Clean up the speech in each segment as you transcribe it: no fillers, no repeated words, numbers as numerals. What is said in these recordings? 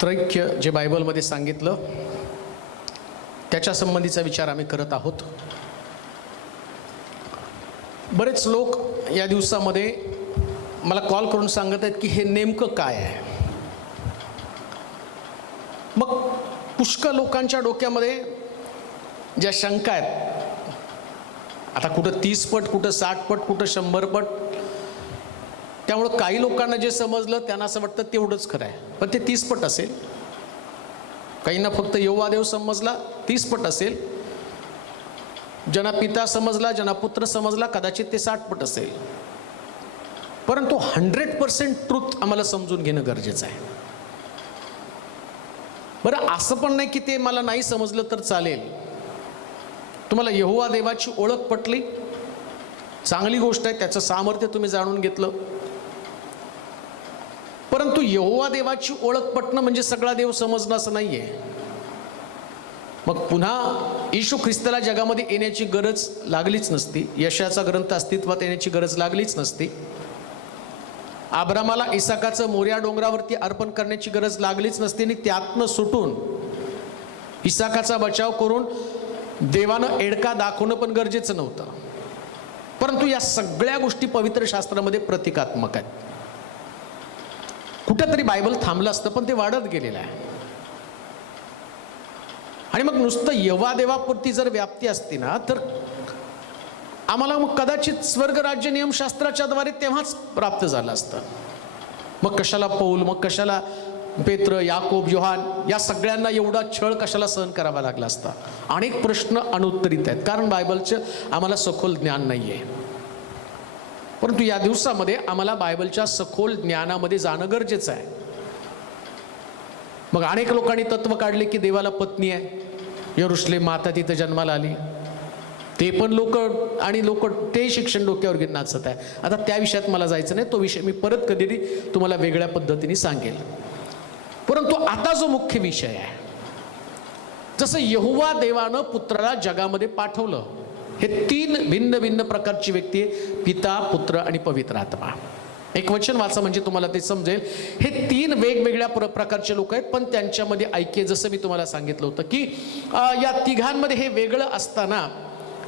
त्रैक्य जे बायबलमध्ये सांगितलं त्याच्या संबंधीचा विचार आम्ही करत आहोत. बरेच लोक या दिवसामध्ये मला कॉल करून सांगत आहेत की हे नेमकं काय आहे. मग पुष्कळ लोकांच्या डोक्यामध्ये ज्या शंका आहेत, आता कुठं 30 पट, कुठं 60 पट, कुठं 100 पट. त्यामुळं काही लोकांना जे समजलं त्यांना असं वाटतं तेवढंच खरं आहे, पण ते 30 पट असेल. काहींना फक्त यहोवा देव समजला 30 पट असेल. ज्यांना पिता समजला, ज्यांना पुत्र समजला कदाचित ते 60 पट असेल. परंतु 100% ट्रूथ आम्हाला समजून घेणं गरजेचं आहे. बरं, असं पण नाही की ते मला नाही समजलं तर चालेल. तुम्हाला यहोवा देवाची ओळख पटली, चांगली गोष्ट आहे, त्याचं सामर्थ्य तुम्ही जाणून घेतलं. परंतु यहोवा देवाची ओळख पटणं म्हणजे सगळा देव समजणं असं नाही आहे. मग पुन्हा येशू ख्रिस्ताला जगामध्ये येण्याची गरज लागलीच नसती. यशाचा ग्रंथ अस्तित्वात येण्याची गरज लागलीच नसती. अब्रामाला इसाकाचं मोर्या डोंगरावरती अर्पण करण्याची गरज लागलीच नसती. आणि त्यातनं सुटून इसाकाचा बचाव करून देवानं एडका दाखवणं पण गरजेचं नव्हतं. परंतु या सगळ्या गोष्टी पवित्र शास्त्रामध्ये प्रतिकात्मक आहेत. कुठेतरी बायबल थांबलं असतं, पण ते वाढत गेलेलं आहे. आणि मग नुसतं यहोवा देवापुरती जर व्याप्ती असती ना, तर आम्हाला मग कदाचित स्वर्ग राज्य नियमशास्त्राच्या द्वारे तेव्हाच प्राप्त झालं असतं. मग कशाला पौल, मग कशाला पेत्र, याकोब, योहान या सगळ्यांना एवढा छळ कशाला सहन करावा लागला असता. अनेक प्रश्न अनुत्तरित आहेत, कारण बायबलचं आम्हाला सखोल ज्ञान नाही आहे. परंतु या दिवसामध्ये आम्हाला बायबलच्या सखोल ज्ञानामध्ये जाणं गरजेचं आहे. मग अनेक लोकांनी तत्व काढले की देवाला पत्नी आहे, यरुशलेम माता तिथं जन्माला आली. ते पण लोक ते शिक्षण डोक्यावर घेऊन नाचत आहे. आता त्या विषयात मला जायचं नाही, तो विषय मी परत कधीतरी तुम्हाला वेगळ्या पद्धतीने सांगेल. परंतु आता जो मुख्य विषय आहे, जसं यहोवा देवानं पुत्राला जगामध्ये पाठवलं. हे 3 भिन्न भिन्न प्रकारची व्यक्ती आहे, पिता, पुत्र आणि पवित्र आत्मा. एक वचन वाचा म्हणजे तुम्हाला ते समजेल. हे 3 वेगवेगळ्या प्रकारचे लोक आहेत, पण त्यांच्यामध्ये ऐक्य, जसं मी तुम्हाला सांगितलं होतं की या तिघांमध्ये हे वेगळं असताना,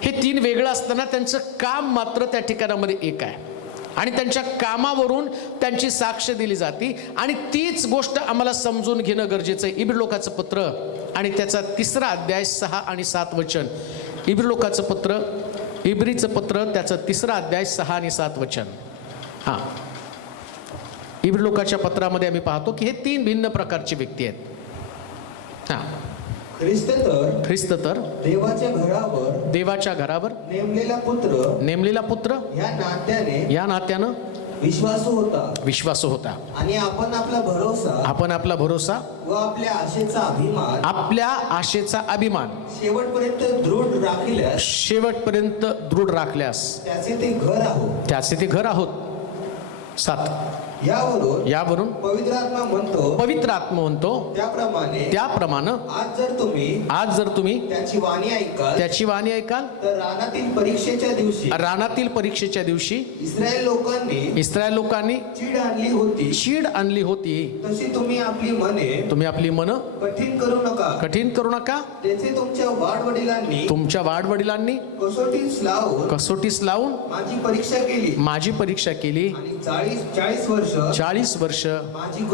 हे 3 वेगळं असताना त्यांचं काम मात्र त्या ठिकाणामध्ये एक आहे. आणि त्यांच्या कामावरून त्यांची साक्ष दिली जाते. आणि तीच गोष्ट आम्हाला समजून घेणं गरजेचं आहे. इब्री लोकाचं पत्र आणि त्याचा 3रा अध्याय 6 आणि 7 वचन. इब्री लोकाचं पत्र, इब्रीचं पत्र, त्याचं 3रा अध्याय 6 आणि 7 वचन. हां, इब्री लोकाच्या पत्रामध्ये आम्ही पाहतो की हे 3 भिन्न प्रकारची व्यक्ती आहेत. हां, ख्रिस्त तर देवाच्या घरावर नेमलेला पुत्र या नात्यानं विश्वासू होता. आणि आपण आपला भरोसा व आपल्या आशेचा अभिमान शेवटपर्यंत दृढ राखल्यास त्याचे ते घर आहोत. 7 यावरून पवित्र आत्मा म्हणतो त्याप्रमाणे आज जर तुम्ही त्याची वाणी ऐकाल तर रानातील परीक्षेच्या दिवशी इस्रायल लोकांनी चीड आणली होती तशी तुम्ही आपली मने कठीण करू नका. त्याचे तुमच्या वाडवडिलांनी कसोटीस लावून माझी परीक्षा केली. 40 वर्ष माझी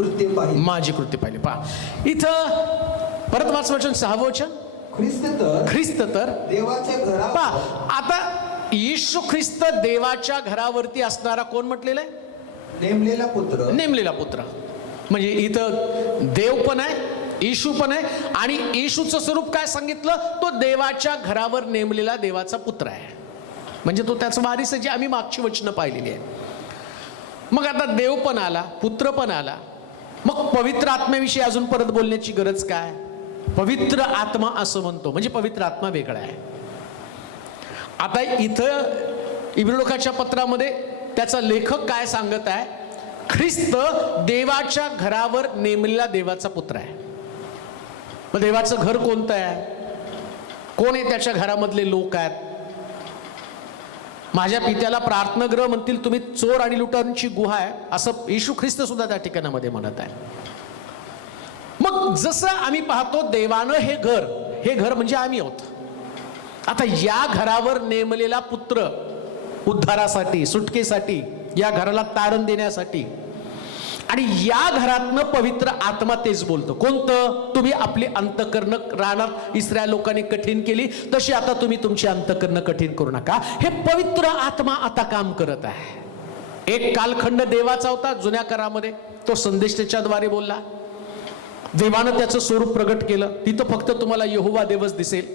कृत्य पाहिली. पहा इथं परत वचन 6वं वचन. ख्रिस्त तर देवाच्या घरावर. पहा आता येशू ख्रिस्त देवाच्या घरावरती असणारा कोण म्हटलेला आहे? नेमलेला पुत्र. म्हणजे इथं देव पण आहे, येशू पण आहे. आणि येशूचं स्वरूप काय सांगितलं? तो देवाच्या घरावर नेमलेला देवाचा पुत्र आहे. म्हणजे तो त्याचं वारिस आहे, जे आम्ही मागची वचनं पाहिलेली आहे. मग आता देव पण आला, पुत्र पण आला. मग पवित्र आत्म्याविषयी अजून परत बोलण्याची गरज काय? पवित्र आत्मा असं म्हणतो म्हणजे पवित्र आत्मा वेगळा आहे. आता इथं इब्री लोकाच्या पत्रामध्ये त्याचा लेखक काय सांगत आहे? ख्रिस्त देवाच्या घरावर नेमलेला देवाचा पुत्र आहे. मग देवाचं घर कोणतं आहे? कोण आहे त्याच्या घरामधले लोक आहेत? माझ्या पित्याला प्रार्थनागृह म्हणतील तुम्ही, चोर आणि लुटांची गुहा आहे असं येशू ख्रिस्त सुद्धा त्या ठिकाणामध्ये म्हणत आहे. मग जसं आम्ही पाहतो देवानं हे घर म्हणजे आम्ही आहोत. आता या घरावर नेमलेला पुत्र उद्धारासाठी, सुटकेसाठी, या घराला तारण देण्यासाठी, आणि या घरातनं पवित्र आत्मा तेच बोलतो. कोणतं? तुम्ही आपली अंतकरण रानात इस्रायल लोकांनी कठीण केली तशी आता तुम्ही तुमची अंतकरण कठीण करू नका. हे पवित्र आत्मा आता काम करत आहे. एक कालखंड देवाचा होता जुन्या करामध्ये, तो संदेश त्याच्याद्वारे बोलला. देवानं त्याचं स्वरूप प्रगट केलं. तिथं फक्त तुम्हाला यहोवा देवच दिसेल,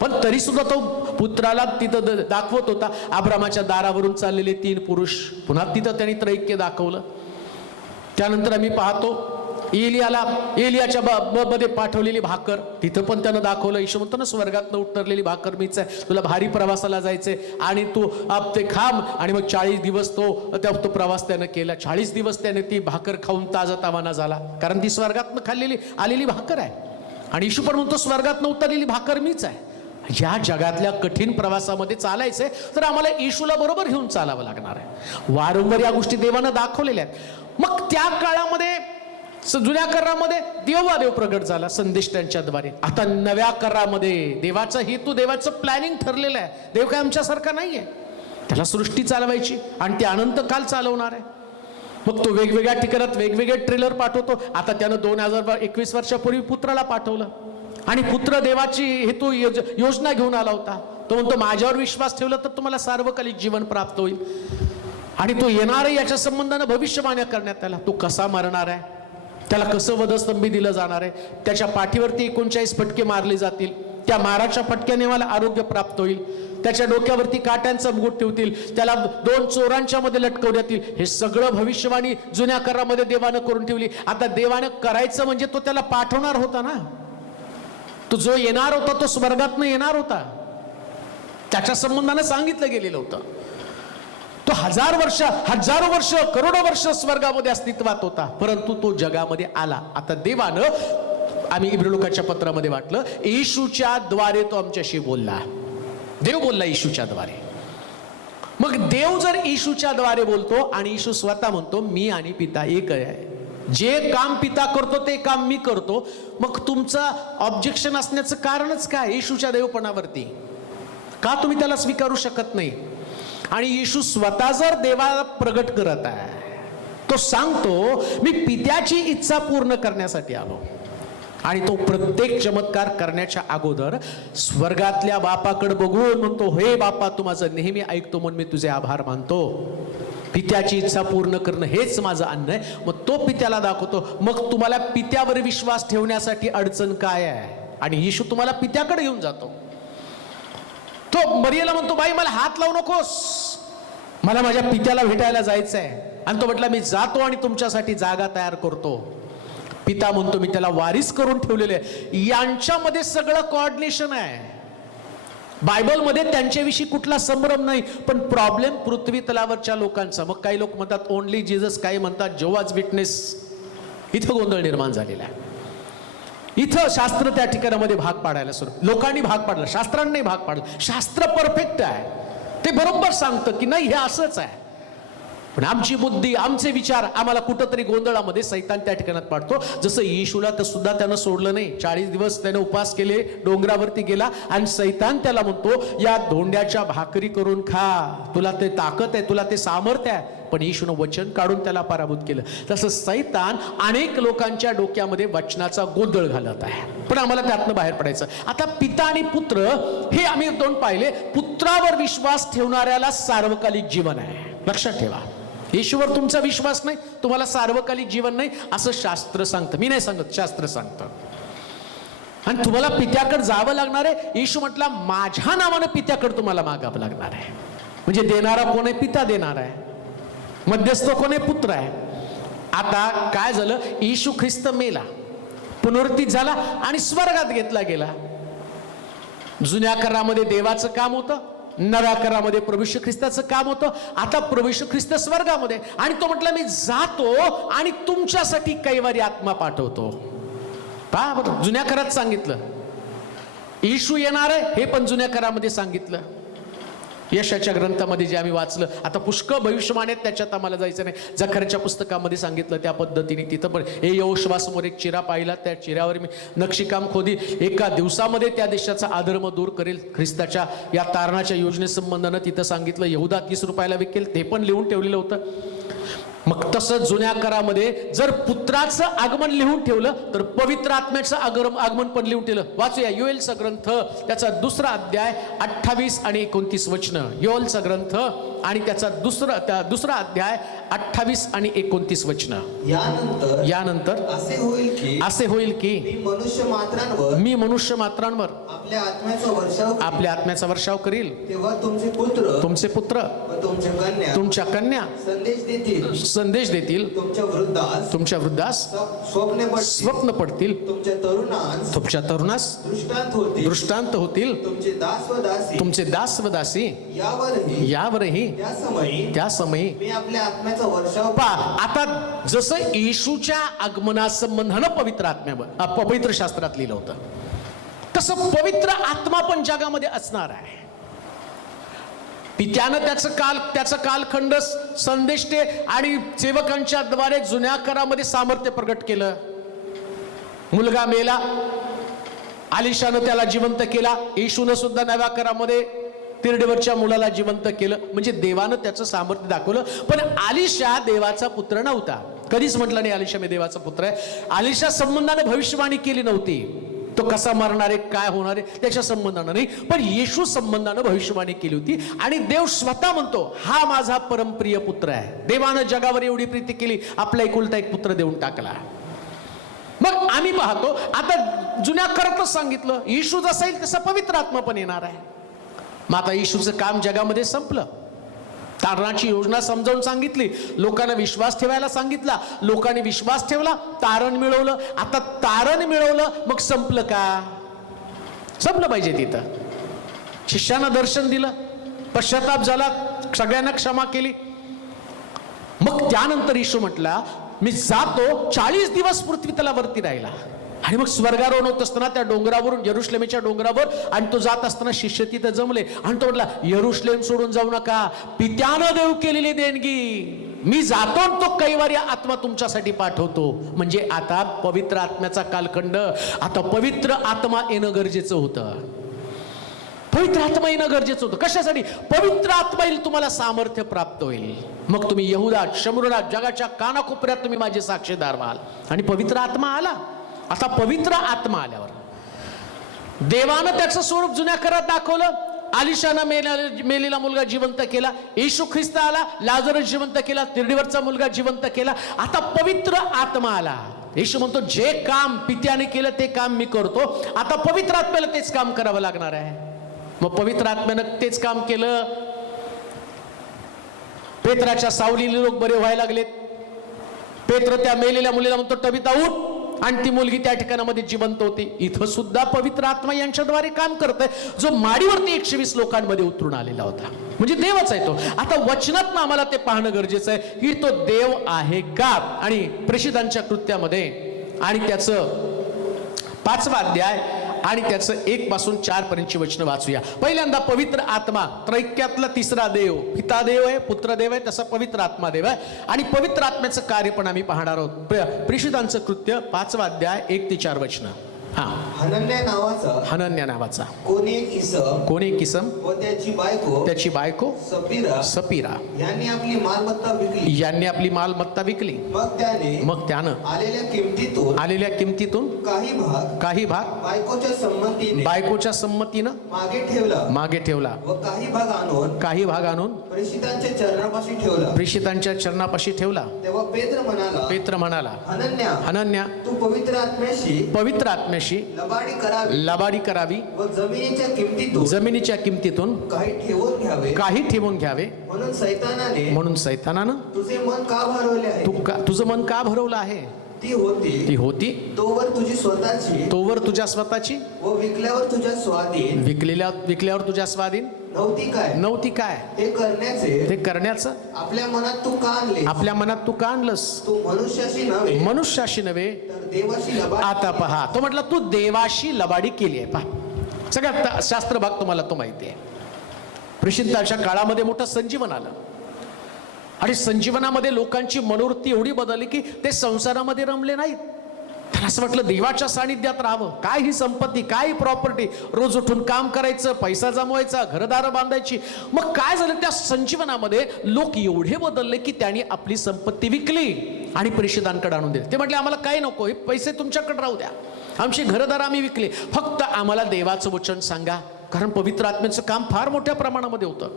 पण तरी सुद्धा तो पुत्राला तिथं दाखवत होता. अब्रामाच्या दारावरून चाललेले 3 पुरुष, पुन्हा तिथं त्यांनी त्रैक्य दाखवलं. त्यानंतर आम्ही पाहतो एलियाच्या मध्ये पाठवलेली भाकर, तिथं पण त्यानं दाखवलं. ईशू म्हणतो ना, स्वर्गातनं उतरलेली भाकर मीच आहे, तुला भारी प्रवासाला जायचंय आणि तू ते खाम. आणि मग 40 दिवस तो प्रवास त्यानं केला. 40 दिवस त्याने ती भाकर खाऊन ताजतावाना झाला, कारण ती स्वर्गातनं आलेली भाकर आहे. आणि ईशू पण म्हणतो स्वर्गातनं उतरलेली भाकर मीच आहे. या जगातल्या कठीण प्रवासामध्ये चालायचंय तर आम्हाला येशूला बरोबर घेऊन चालावं लागणार आहे. वारंवार या गोष्टी देवानं दाखवलेल्या आहेत. मग त्या काळामध्ये जुन्या करारामध्ये देव प्रगट झाला संदेश त्यांच्याद्वारे. आता नव्या करारामध्ये देवाचा हेतू, देवाचं प्लॅनिंग ठरलेलं आहे. देव काय आमच्यासारखा नाहीये, त्याला सृष्टी चालवायची आणि ते अनंत काल चालवणार आहे. मग तो वेगवेगळ्या ठिकाणात वेगवेगळे ट्रेलर पाठवतो. आता त्यानं 2021 वर्षापूर्वी पुत्राला पाठवलं आणि पुत्र देवाची हेतू योजना घेऊन आला होता. तो म्हणतो माझ्यावर विश्वास ठेवला तर तुम्हाला सार्वकालिक जीवन प्राप्त होईल. आणि तो येणार आहे याच्या संबंधानं भविष्यवाण्या करण्यात आला. तो कसा मरणार आहे, त्याला कसं वधस्तंभी दिलं जाणार आहे, त्याच्या पाठीवरती 39 फटके मारले जातील, त्या माराच्या फटक्याने मला आरोग्य प्राप्त होईल, त्याच्या डोक्यावरती काट्यांचा मुकुट ठेवतील, त्याला 2 चोरांच्या मध्ये लटकवण्यात येईल. हे सगळं भविष्यवाणी जुन्या करारामध्ये देवानं करून ठेवली. आता देवानं करायचं म्हणजे तो त्याला पाठवणार होता ना. तो जो येणार होता तो स्वर्गातनं येणार होता, त्याच्या संबंधानं सांगितलं गेलेलं होतं. तो हजारो वर्ष करोडो वर्ष स्वर्गामध्ये अस्तित्वात होता, परंतु तो जगामध्ये आला. आता देवानं, आम्ही इब्री लोकांच्या पत्रामध्ये वाटलं, येशूच्या द्वारे तो आमच्याशी बोलला. देव बोलला येशूच्या द्वारे. मग देव जर येशूच्या द्वारे बोलतो आणि येशू स्वतः म्हणतो मी आणि पिता एक आहे, जे काम पिता करतो ते काम मी करतो, मग तुमचं ऑब्जेक्शन असण्याचं कारणच काय? येशूच्या देवपणावरती का तुम्ही त्याला स्वीकारू शकत नाही? आणि येशू स्वतः जर देवाला प्रगट करत आहे, तो सांगतो मी पित्याची इच्छा पूर्ण करण्यासाठी आलो. आणि तो प्रत्येक चमत्कार करण्याच्या अगोदर स्वर्गातल्या बापाकडे बघून म्हणतो, हे बापा तू माझं नेहमी ऐकतो म्हणून मी तुझे आभार मानतो. पित्याची इच्छा पूर्ण करणं हेच माझं अन्न आहे. मग तो पित्याला दाखवतो. मग तुम्हाला पित्यावर विश्वास ठेवण्यासाठी अडचण काय आहे? आणि येशू तुम्हाला पित्याकडे घेऊन जातो. तो मरियेला म्हणतो बाई मला हात लावू नकोस, मला माझ्या पित्याला भेटायला जायचंय. आणि तो म्हटला मी जातो आणि तुमच्यासाठी जागा तयार करतो. पिता म्हणतो मी त्याला वारीस करून ठेवलेले आहे. यांच्यामध्ये सगळं कोऑर्डिनेशन आहे. बायबलमध्ये त्यांच्याविषयी कुठला संभ्रम नाही, पण प्रॉब्लेम पृथ्वी तलावरच्या लोकांचा. मग काही लोक म्हणतात ओनली जीसस, काही म्हणतात जेव्हाच विटनेस. इथं गोंधळ निर्माण झालेला आहे. इथं शास्त्र त्या ठिकाणामध्ये भाग पाडायला सुरू, लोकांनी भाग पाडला, शास्त्रांनी भाग पाडला. शास्त्र परफेक्ट आहे, ते बरोबर सांगतं की नाही हे असंच आहे, पण आमची बुद्धी, आमचे विचार आम्हाला कुठंतरी गोंधळामध्ये सैतान त्या ठिकाणात पाडतो. जसं येशूला तर सुद्धा त्यानं सोडलं नाही. 40 दिवस त्याने उपवास केले, डोंगरावरती गेला आणि सैतान त्याला म्हणतो या धोंड्याच्या भाकरी करून खा, तुला ते ताकद आहे, तुला ते सामर्थ्य आहे. पण येशूनं वचन काढून त्याला पराभूत केलं. तसं सैतान अनेक लोकांच्या डोक्यामध्ये वचनाचा गोंधळ घालत आहे, पण आम्हाला त्यातनं बाहेर पडायचं. आता पिता आणि पुत्र हे आम्ही 2 पाहिले. पुत्रावर विश्वास ठेवणाऱ्याला सार्वकालिक जीवन आहे. लक्षात ठेवा, येशूवर तुमचा विश्वास नाही, तुम्हाला सार्वकालिक जीवन नाही असं शास्त्र सांगतं. मी नाही सांगत, शास्त्र सांगतं. आणि तुम्हाला पित्याकडे जावं लागणार आहे. येशू म्हटला माझ्या नावानं पित्याकडे तुम्हाला मागावं लागणार आहे. म्हणजे देणारा कोण आहे? पिता देणार आहे. मध्यस्थ कोण आहे? पुत्र आहे. आता काय झालं? येशू ख्रिस्त मेला, पुनरुत्थित झाला आणि स्वर्गात घेतला गेला. जुन्या करारामध्ये देवाचं काम होतं, नव्या करारामध्ये प्रभू येशू ख्रिस्ताचं काम होतं. आता प्रभू येशू ख्रिस्त स्वर्गामध्ये, आणि तो म्हटला मी जातो आणि तुमच्यासाठी कैवारी आत्मा पाठवतो. पहा बरं, जुन्या करारात सांगितलं येशू येणार आहे, हे पण जुन्या करारामध्ये सांगितलं. यशाच्या ग्रंथामध्ये जे आम्ही वाचलं, आता पुष्कळ भविष्यवाणी आहेत, त्याच्यात आम्हाला जायचं नाही. जखरच्या पुस्तकामध्ये सांगितलं त्या पद्धतीने तिथं पण हे यहोशुवासमोर एक चिरा पाहिला, त्या चिऱ्यावर मी नक्षीकाम खोदी, एका दिवसामध्ये त्या देशाचा अधर्म दूर करेल. ख्रिस्ताच्या या तारणाच्या योजनेसंबंधानं तिथं सांगितलं यहूदा 30 रुपयाला विकेल, ते पण लिहून ठेवलेलं होतं. मग तसं जुन्या करामध्ये जर पुत्राचं आगमन लिहून ठेवलं तर पवित्र आत्म्याचं आगमन पण लिहून ठेवलं. वाचूया योएलचा ग्रंथ, त्याचा 2रा अध्याय 28 आणि 29 वचनं. योएलचा ग्रंथ आणि त्याचा 2रा अध्याय 28 आणि 29 वचनं. यानंतर असे होईल की मी मनुष्य मात्रांवर आपल्या आत्म्याचा वर्षाव करील, तेव्हा तुमचे पुत्र व तुमच्या कन्या संदेश देतील, तुमच्या वृद्धास स्वप्न पडतील, तुमच्या तरुणास दृष्टांत होतील, तुमचे दास व दासी यावरही त्या समयी मी आपल्या आत्म्याचा वर्षाव. आता जसं येशूच्या आगमनासंबंधानं पवित्र शास्त्रात लिहिलं होतं, तसं पवित्र आत्मा पण जगामध्ये असणार आहे. पित्यानं त्याचं कालखंड संदेष्टे आणि सेवकांच्या द्वारे जुन्या करामध्ये सामर्थ्य प्रगट केलं. मुलगा मेला, आलिशानं त्याला जिवंत केला. येशूनं सुद्धा नव्या करामध्ये तिरडेवरच्या मुलाला जिवंत केलं. म्हणजे देवानं त्याचं सामर्थ्य दाखवलं. पण आलिशा देवाचा पुत्र नव्हता. कधीच म्हटलं नाही आलिशा मी देवाचा पुत्र आहे. आलिशा संबंधानं भविष्यवाणी केली नव्हती, तो कसा मरणार आहे, काय होणार आहे त्याच्या संबंधानं नाही, पण येशू संबंधानं भविष्यवाणी केली होती. आणि देव स्वतः म्हणतो हा माझा परमप्रिय पुत्र आहे. देवानं जगावर एवढी प्रीती केली, आपला एकुलता एक पुत्र देऊन टाकला. मग आम्ही पाहतो आता जुन्या करातच सांगितलं येशू जसा येईल तसा पवित्र आत्मा पण येणार आहे. मग आता येशूचं काम जगामध्ये संपलं. तारणाची योजना समजावून सांगितली, लोकांना विश्वास ठेवायला सांगितला, लोकांनी विश्वास ठेवला, तारण मिळवलं. आता तारण मिळवलं मग संपलं का? संपलं पाहिजे. तिथं शिष्यांना दर्शन दिलं, पश्चाताप झाला, सगळ्यांना क्षमा केली. मग त्यानंतर येशू म्हटला मी जातो. 40 दिवस पृथ्वी तलावरती राहिला आणि मग स्वर्गारोहण होत असताना त्या डोंगरावरून, यरुशलेमेच्या डोंगरावर, आणि तो जात असताना शिष्य तिथं जमले आणि तो म्हटला यरुशलेम सोडून जाऊ नका, पित्यानं देव केलेली देणगी, मी जातो तो कैवारी आत्मा तुमच्यासाठी पाठवतो. म्हणजे आता पवित्र आत्म्याचा कालखंड, आता पवित्र आत्मा येणं गरजेचं होतं. पवित्र आत्मा येणं गरजेचं होतं. कशासाठी? पवित्र आत्मा येईल, तुम्हाला सामर्थ्य प्राप्त होईल. मग तुम्ही यहुदात, शमरूनात, जगाच्या कानाकोपऱ्यात तुम्ही माझे साक्षीदार व्हाल. आणि पवित्र आत्मा आला. आता पवित्र आत्मा आल्यावर देवानं त्याचं स्वरूप जुन्या करात दाखवलं. आलिशानं मेलेला मुलगा जिवंत केला. येशू ख्रिस्त आला, लाजरस जिवंत केला, तिरडीवरचा मुलगा जिवंत केला. आता पवित्र आत्मा आला. येशू म्हणतो जे काम पित्याने केलं ते काम मी करतो. आता पवित्र आत्म्याला तेच काम करावं लागणार आहे. मग पवित्र आत्म्यानं तेच काम केलं. पेत्राच्या सावलीने लोक बरे व्हायला लागलेत. पेत्र त्या मेलेल्या मुलीला म्हणतो तबिता उठ, आणि ती मुलगी त्या ठिकाणामध्ये जिवंत होती. इथं सुद्धा पवित्र आत्मा यांच्याद्वारे काम करतोय, जो माडीवरती 120 लोकांमध्ये उतरून आलेला होता. म्हणजे देवच आहे तो. आता वचनात आम्हाला ते पाहणं गरजेचं आहे की तो देव आहे का. आणि प्रेषितांच्या कृत्यामध्ये आणि त्याचं 5वा अध्याय आणि त्याचं 1 पासून 4 पर्यंतची वचनं वाचूया. पहिल्यांदा पवित्र आत्मा, त्रैक्यातला तिसरा देव, पिता देव आहे, पुत्र देव आहे, तसा पवित्र आत्मा देव आहे. आणि पवित्र आत्म्याचं कार्य पण आम्ही पाहणार आहोत. प्रेषितांचं कृत्य 5वा अध्याय 1 ते 4 वचनं. हनन्या नावाचा कोणी एक इसम व त्याची बायको सपीरा यांनी आपली मालमत्ता विकली. मग त्यानं आलेल्या किमतीतून काही भाग बायकोच्या संमतीनं मागे ठेवला व काही भाग आणून प्रेषितांच्या चरणापाशी ठेवला. तेव्हा पेत्र म्हणाला हनन्या तू पवित्र आत्म्याशी लबाडी करावी व जमिनीच्या किमतीतून काही ठेवून घ्यावे म्हणून सैतानानं तुझं मन का भरवलं आहे. ती होती तोवर तुझ्या स्वतःची व विकल्यावर तुझ्या स्वाधीन नव्हती काय. ते करण्याचं आपल्या मनात तू का आणलंस. तू मनुष्याशी नव्हे तर देवाशी आता पहा, तो म्हटला तू देवाशी लबाडी केली आहे. पहा, सगळ्यात शास्त्र भाग तुम्हाला तो माहिती आहे. प्रेषितांच्या काळामध्ये मोठं संजीवन आलं आणि संजीवनामध्ये लोकांची मनोवृत्ती एवढी बदलली की ते संसारामध्ये रमले नाहीत. त्यांना असं वाटलं देवाच्या सानिध्यात राहावं. काय ही संपत्ती, काय ही प्रॉपर्टी, रोज उठून काम करायचं, पैसा जमवायचा, घरदारं बांधायची. मग काय झालं त्या संजीवनामध्ये, लोक एवढे बदलले की त्यांनी आपली संपत्ती विकली आणि प्रेषितांकडे आणून दिली. ते म्हटले आम्हाला काय नको, हे पैसे तुमच्याकडे राहू द्या, आमची घरदारं आम्ही विकली, फक्त आम्हाला देवाचं वचन सांगा. कारण पवित्र आत्म्याचं काम फार मोठ्या प्रमाणामध्ये होतं.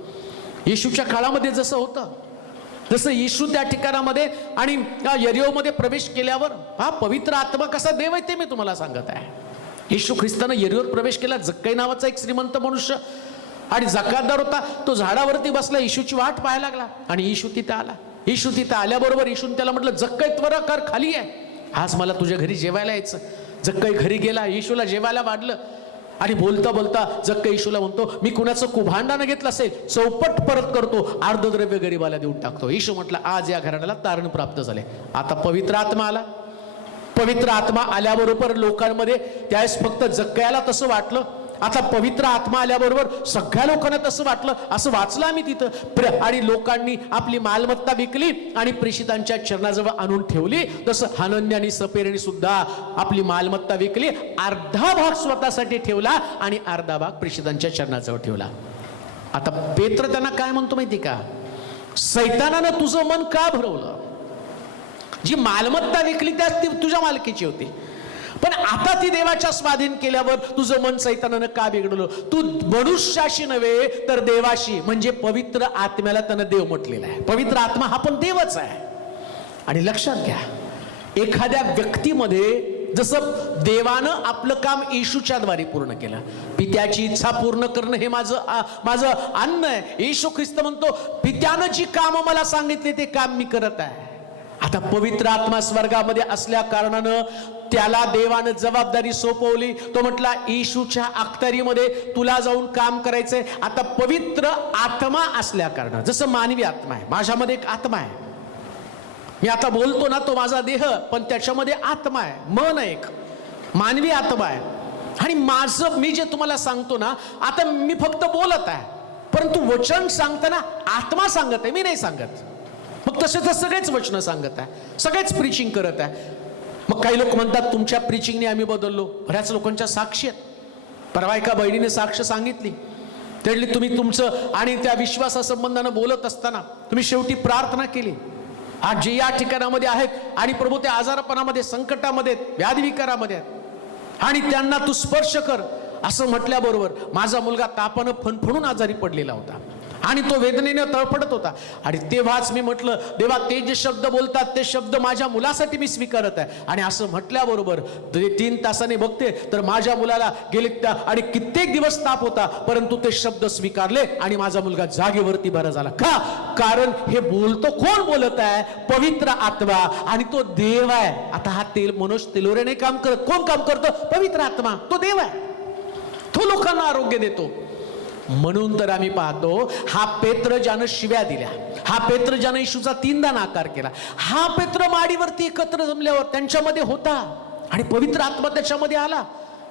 येशूच्या काळामध्ये जसं होतं, जसं येशू त्या ठिकाणामध्ये आणि यरिहोमध्ये प्रवेश केल्यावर हा पवित्र आत्मा कसा देव आहे ते मी तुम्हाला सांगत आहे. येशू ख्रिस्तानं यरिहोत प्रवेश केला. जक्कई नावाचा एक श्रीमंत मनुष्य आणि जकातदार होता, तो झाडावरती बसला, येशूची वाट पाहायला लागला आणि येशू तिथे आला. येशू तिथे आल्याबरोबर येशूने त्याला म्हटलं जक्कई त्वरा कर, खाली आहे, आज मला तुझ्या घरी जेवायला यायचं. जक्कई घरी गेला, येशूला जेवायला वाढलं आणि बोलता बोलता जक्कई येशूला म्हणतो मी कुणाचं कुभांडानं घेतलं असेल चौपट परत करतो, अर्धद्रव्य गरीबाला देऊन टाकतो. येशू म्हटलं आज या घराण्याला तारण प्राप्त झाले. आता पवित्र आत्मा आला. पवित्र आत्मा आल्याबरोबर लोकांमध्ये त्यावेळेस फक्त जक्कयाला तसं वाटलं, आता पवित्र आत्मा आल्याबरोबर सगळ्या लोकांना तसं वाटलं. असं वाचलं आम्ही तिथं. आणि लोकांनी आपली मालमत्ता विकली आणि प्रेषितांच्या चरणाजवळ आणून ठेवली. तसं हनन्या आणि सपेराने सुद्धा आपली मालमत्ता विकली, अर्धा भाग स्वतःसाठी ठेवला आणि अर्धा भाग प्रेषितांच्या चरणाजवळ ठेवला. आता पेत्र त्यांना काय म्हणतो माहिती का, सैतानानं तुझं मन का भरवलं, जी मालमत्ता विकली त्याच ती तुझ्या मालकीची होती, पण आता ती देवाच्या स्वाधीन केल्यावर तुझं मन सैतानानं का बिघडलं. तू मनुष्याशी नव्हे तर देवाशी, म्हणजे पवित्र आत्म्याला त्यानं देव म्हटलेला आहे. पवित्र आत्मा हा पण देवच आहे. आणि लक्षात घ्या, एखाद्या व्यक्तीमध्ये जसं देवानं आपलं काम येशूच्या द्वारे पूर्ण केलं, पित्याची इच्छा पूर्ण करणं हे माझं अन्न आहे. येशू ख्रिस्त म्हणतो पित्यानं जी कामं मला सांगितली ते काम मी करत आहे. आता पवित्र आत्मा स्वर्गामध्ये असल्या कारणानं त्याला देवानं जबाबदारी सोपवली. तो म्हटला येशूच्या अखत्यारीमध्ये तुला जाऊन काम करायचंय. आता पवित्र आत्मा असल्या कारणानं, जसं मानवी आत्मा आहे, माझ्यामध्ये एक आत्मा आहे, मी आता बोलतो ना तो माझा देह, पण त्याच्यामध्ये आत्मा आहे, मन आहे, एक मानवी आत्मा आहे. आणि माझं मी जे तुम्हाला सांगतो ना, आता मी फक्त बोलत आहे, परंतु वचन सांगताना आत्मा सांगत आहे, मी नाही सांगत. मग तसे तर सगळेच वचन सांगत आहे, सगळेच प्रीचिंग करत आहे. मग काही लोक म्हणतात तुमच्या प्रीचिंगने आम्ही बदललो. बऱ्याच लोकांच्या साक्षी आहेत. परवा एका बहिणीने साक्ष सांगितली, त्यातली तुम्ही तुमचं आणि त्या विश्वासासंबंधानं बोलत असताना तुम्ही शेवटी प्रार्थना केली. आज जे या ठिकाणामध्ये आहेत आणि प्रभू त्या आजारपणामध्ये, संकटामध्ये, व्याधिविकारामध्ये आहेत आणि त्यांना तू स्पर्श कर असं म्हटल्याबरोबर माझा मुलगा तापानं फणफणून आजारी पडलेला होता आणि तो वेदनेने तळफडत होता. आणि तेव्हाच मी म्हटलं देवा ते जे शब्द बोलतात ते शब्द माझ्या मुलासाठी मी स्वीकारत आहे. आणि असं म्हटल्याबरोबर 3 तासाने बघते तर माझ्या मुलाला गेले आणि कित्येक दिवस ताप होता, परंतु ते शब्द स्वीकारले आणि माझा मुलगा जागेवरती बरा झाला. का? कारण हे बोलतो कोण बोलत आहे? पवित्र आत्मा, आणि तो देव आहे. आता हा मनुष्य तेलोरेने काम करत, कोण काम करतो? पवित्र आत्मा, तो देव आहे, तो लोकांना आरोग्य देतो. म्हणून तर आम्ही पाहतो हा पेत्र ज्यानं शिव्या दिल्या, हा पेत्र ज्यानं येशूचा 3दा नाकार केला, हा पेत्र माडीवरती एकत्र जमल्यावर त्यांच्यामध्ये होता आणि पवित्र आत्मा त्याच्यामध्ये आला.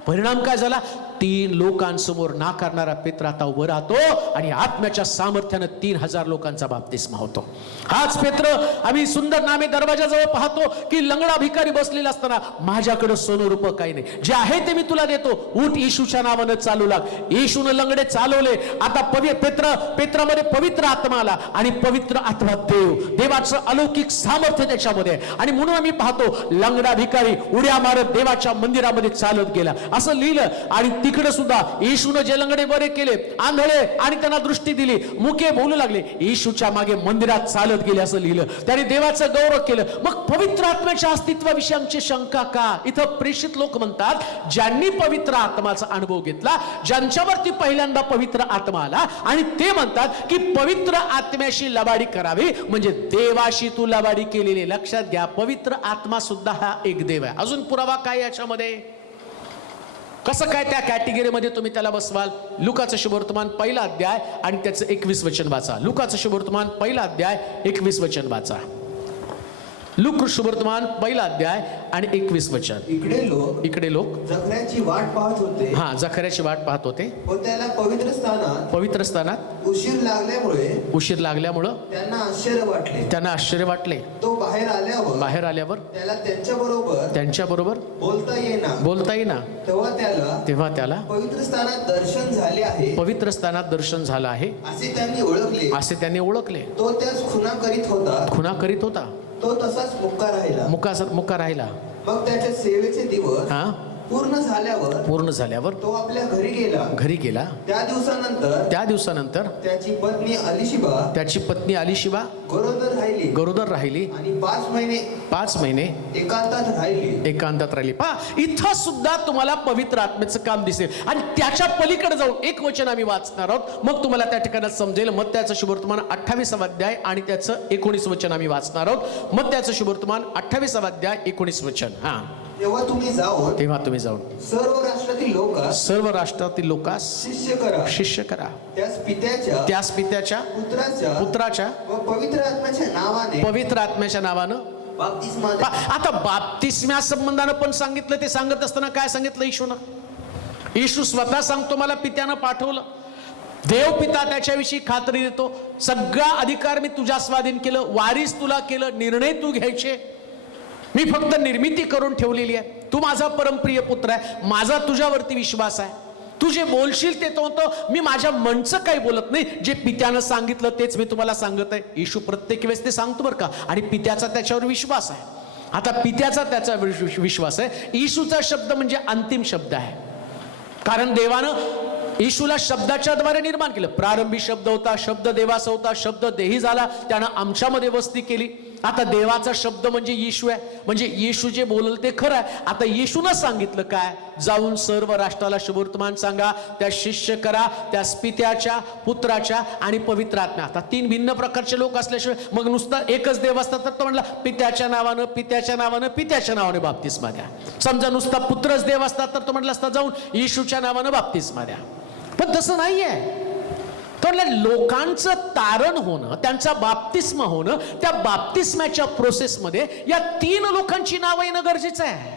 परिणाम काय झाला? 3 लोकांसमोर नाकारणारा पेत्र आता उभं राहतो आणि आत्म्याच्या सामर्थ्यानं 3000 लोकांचा बाप्तिस्मा होतो. हाच पेत्र आम्ही सुंदर नामे दरवाजाजवळ पाहतो की लंगडा भिकारी बसलेला असताना माझ्याकडे सोनं रूप काही नाही, जे आहे ते मी तुला देतो, उठ येशूच्या नावानं चालू लाग. येशूनं लंगडे चालवले. आता पेत्रामध्ये पवित्र आत्मा आला आणि पवित्र आत्मा देवाचं अलौकिक सामर्थ्य त्याच्यामध्ये. आणि म्हणून आम्ही पाहतो लंगडा भिकारी उड्या मारत देवाच्या मंदिरामध्ये चालत गेला असं लिहिलं. आणि तिकडे सुद्धा येशूने जे लंगडे बरे केले, आंधळे आणि त्यांना दृष्टी दिली, मुके बोलू लागले, येशूच्या मागे मंदिरात चालत गेले असं लिहिलं. त्याने देवाचं गौरव केलं. मग पवित्र आत्म्याच्या अस्तित्वाविषयी आमची शंका का? इथं प्रेषित लोक म्हणतात ज्यांनी पवित्र आत्माचा अनुभव घेतला, ज्यांच्यावरती पहिल्यांदा पवित्र आत्मा आला, आणि ते म्हणतात की पवित्र आत्म्याशी लबाडी करावी म्हणजे देवाशी तू लबाडी केलेली. लक्षात घ्या, पवित्र आत्मा सुद्धा हा एक देव आहे. अजून पुरावा काय याच्यामध्ये? कसं काय त्या कॅटेगरीमध्ये तुम्ही त्याला बसवाल? लुकाचं शुभवर्तमान 1 अध्याय आणि त्याचं 21 वचन वाचा. लुकाचं शुभवर्तमान 1 अध्याय 21 वचन वाचा. लूक शुभवर्तमान 1 अध्याय आणि 21 वचन. इकडे लोक जखऱ्याची वाट पाहत होते. हा, जखऱ्याची वाट पाहत होते. व त्याला पवित्र स्थानात उशीर लागल्यामुळं त्यांना आश्चर्य वाटले. तो बाहेर आल्यावर त्यांच्या बरोबर बोलता येईना. तेव्हा त्याला पवित्र स्थानात दर्शन झालं आहे असे त्यांनी ओळखले. तो त्यास खुणा करीत होता. तो तसाच मुका राहिला. मग त्याच्या सेवेचे दिवस पूर्ण झाल्यावर तो आपल्या घरी गेला. त्या दिवसानंतर त्याची पत्नी अलिशिबा गरोदर राहिली आणि 5 महिने एकांतात राहिली. पहा, इथं सुद्धा तुम्हाला पवित्र आत्म्याचं काम दिसेल. आणि त्याच्या पलीकडे जाऊन एक वचन आम्ही वाचणार आहोत, मग तुम्हाला त्या ठिकाणी समजेल. मत्त्याचं शुभवर्तमान 28 अध्याय आणि त्याचं 19 वचन आम्ही वाचणार आहोत. मत्त्याचं शुभवर्तमान 28 अध्याय 19 वचन. हा, तेव्हा तुम्ही जाऊन सर्व राष्ट्रातील लोकांस शिष्य करा. त्यास पित्याच्या पुत्राच्या व पवित्र आत्म्याच्या नावानं बाप्तिस्मा द्या. आता बाप्तिस्म्या संबंधानं पण सांगितलं. ते सांगत असताना काय सांगितलं येशूनं? येशू स्वतः सांगतो, मला पित्यानं पाठवलं. देव पिता त्याच्याविषयी खात्री देतो. सगळा अधिकार मी तुझ्या स्वाधीन केलं, वारीस तुला केलं, निर्णय तू घ्यायचे, मी फक्त निर्मिती करून ठेवलेली आहे. तू माझा परमप्रिय पुत्र आहे, माझा तुझ्यावरती विश्वास आहे. तू जे बोलशील ते तो होतं. मी माझ्या मनचं काही बोलत नाही, जे पित्यानं सांगितलं तेच मी तुम्हाला सांगत आहे. येशू प्रत्येक वेळेस ते सांगतो बरं का. आणि पित्याचा त्याच्यावर विश्वास आहे. आता पित्याचा त्याचा विश्वास आहे. येशूचा शब्द म्हणजे अंतिम शब्द आहे. कारण देवानं येशूला शब्दाच्या द्वारे निर्माण केलं. प्रारंभी शब्द होता, शब्द देवाचा होता, शब्द देही झाला, त्यानं आमच्यामध्ये वस्ती केली. आता देवाचा शब्द म्हणजे येशू आहे. म्हणजे येशू जे बोलल ते खरं आहे. आता येशूनं सांगितलं काय? जाऊन सर्व राष्ट्राला शुभवर्तमान सांगा, त्या शिष्य करा, त्या पित्याच्या पुत्राच्या आणि पवित्र आत्म्या. आता 3 भिन्न प्रकारचे लोक असल्याशिवाय मग नुसता एकच देव असतात तर तो म्हणला पित्याच्या नावानं बाप्तिस्मा द्या. समजा नुसता पुत्रच देव असतात तर तो म्हटला असता जाऊन येशूच्या नावानं बाप्तिस्मा द्या. पण तसं नाहीये. तर लोकांचं तारण होणं, त्यांचा बाप्तिस्मा होणं, त्या बाप्तिस्म्याच्या प्रोसेसमध्ये या 3 लोकांची नावं येणं गरजेचं आहे.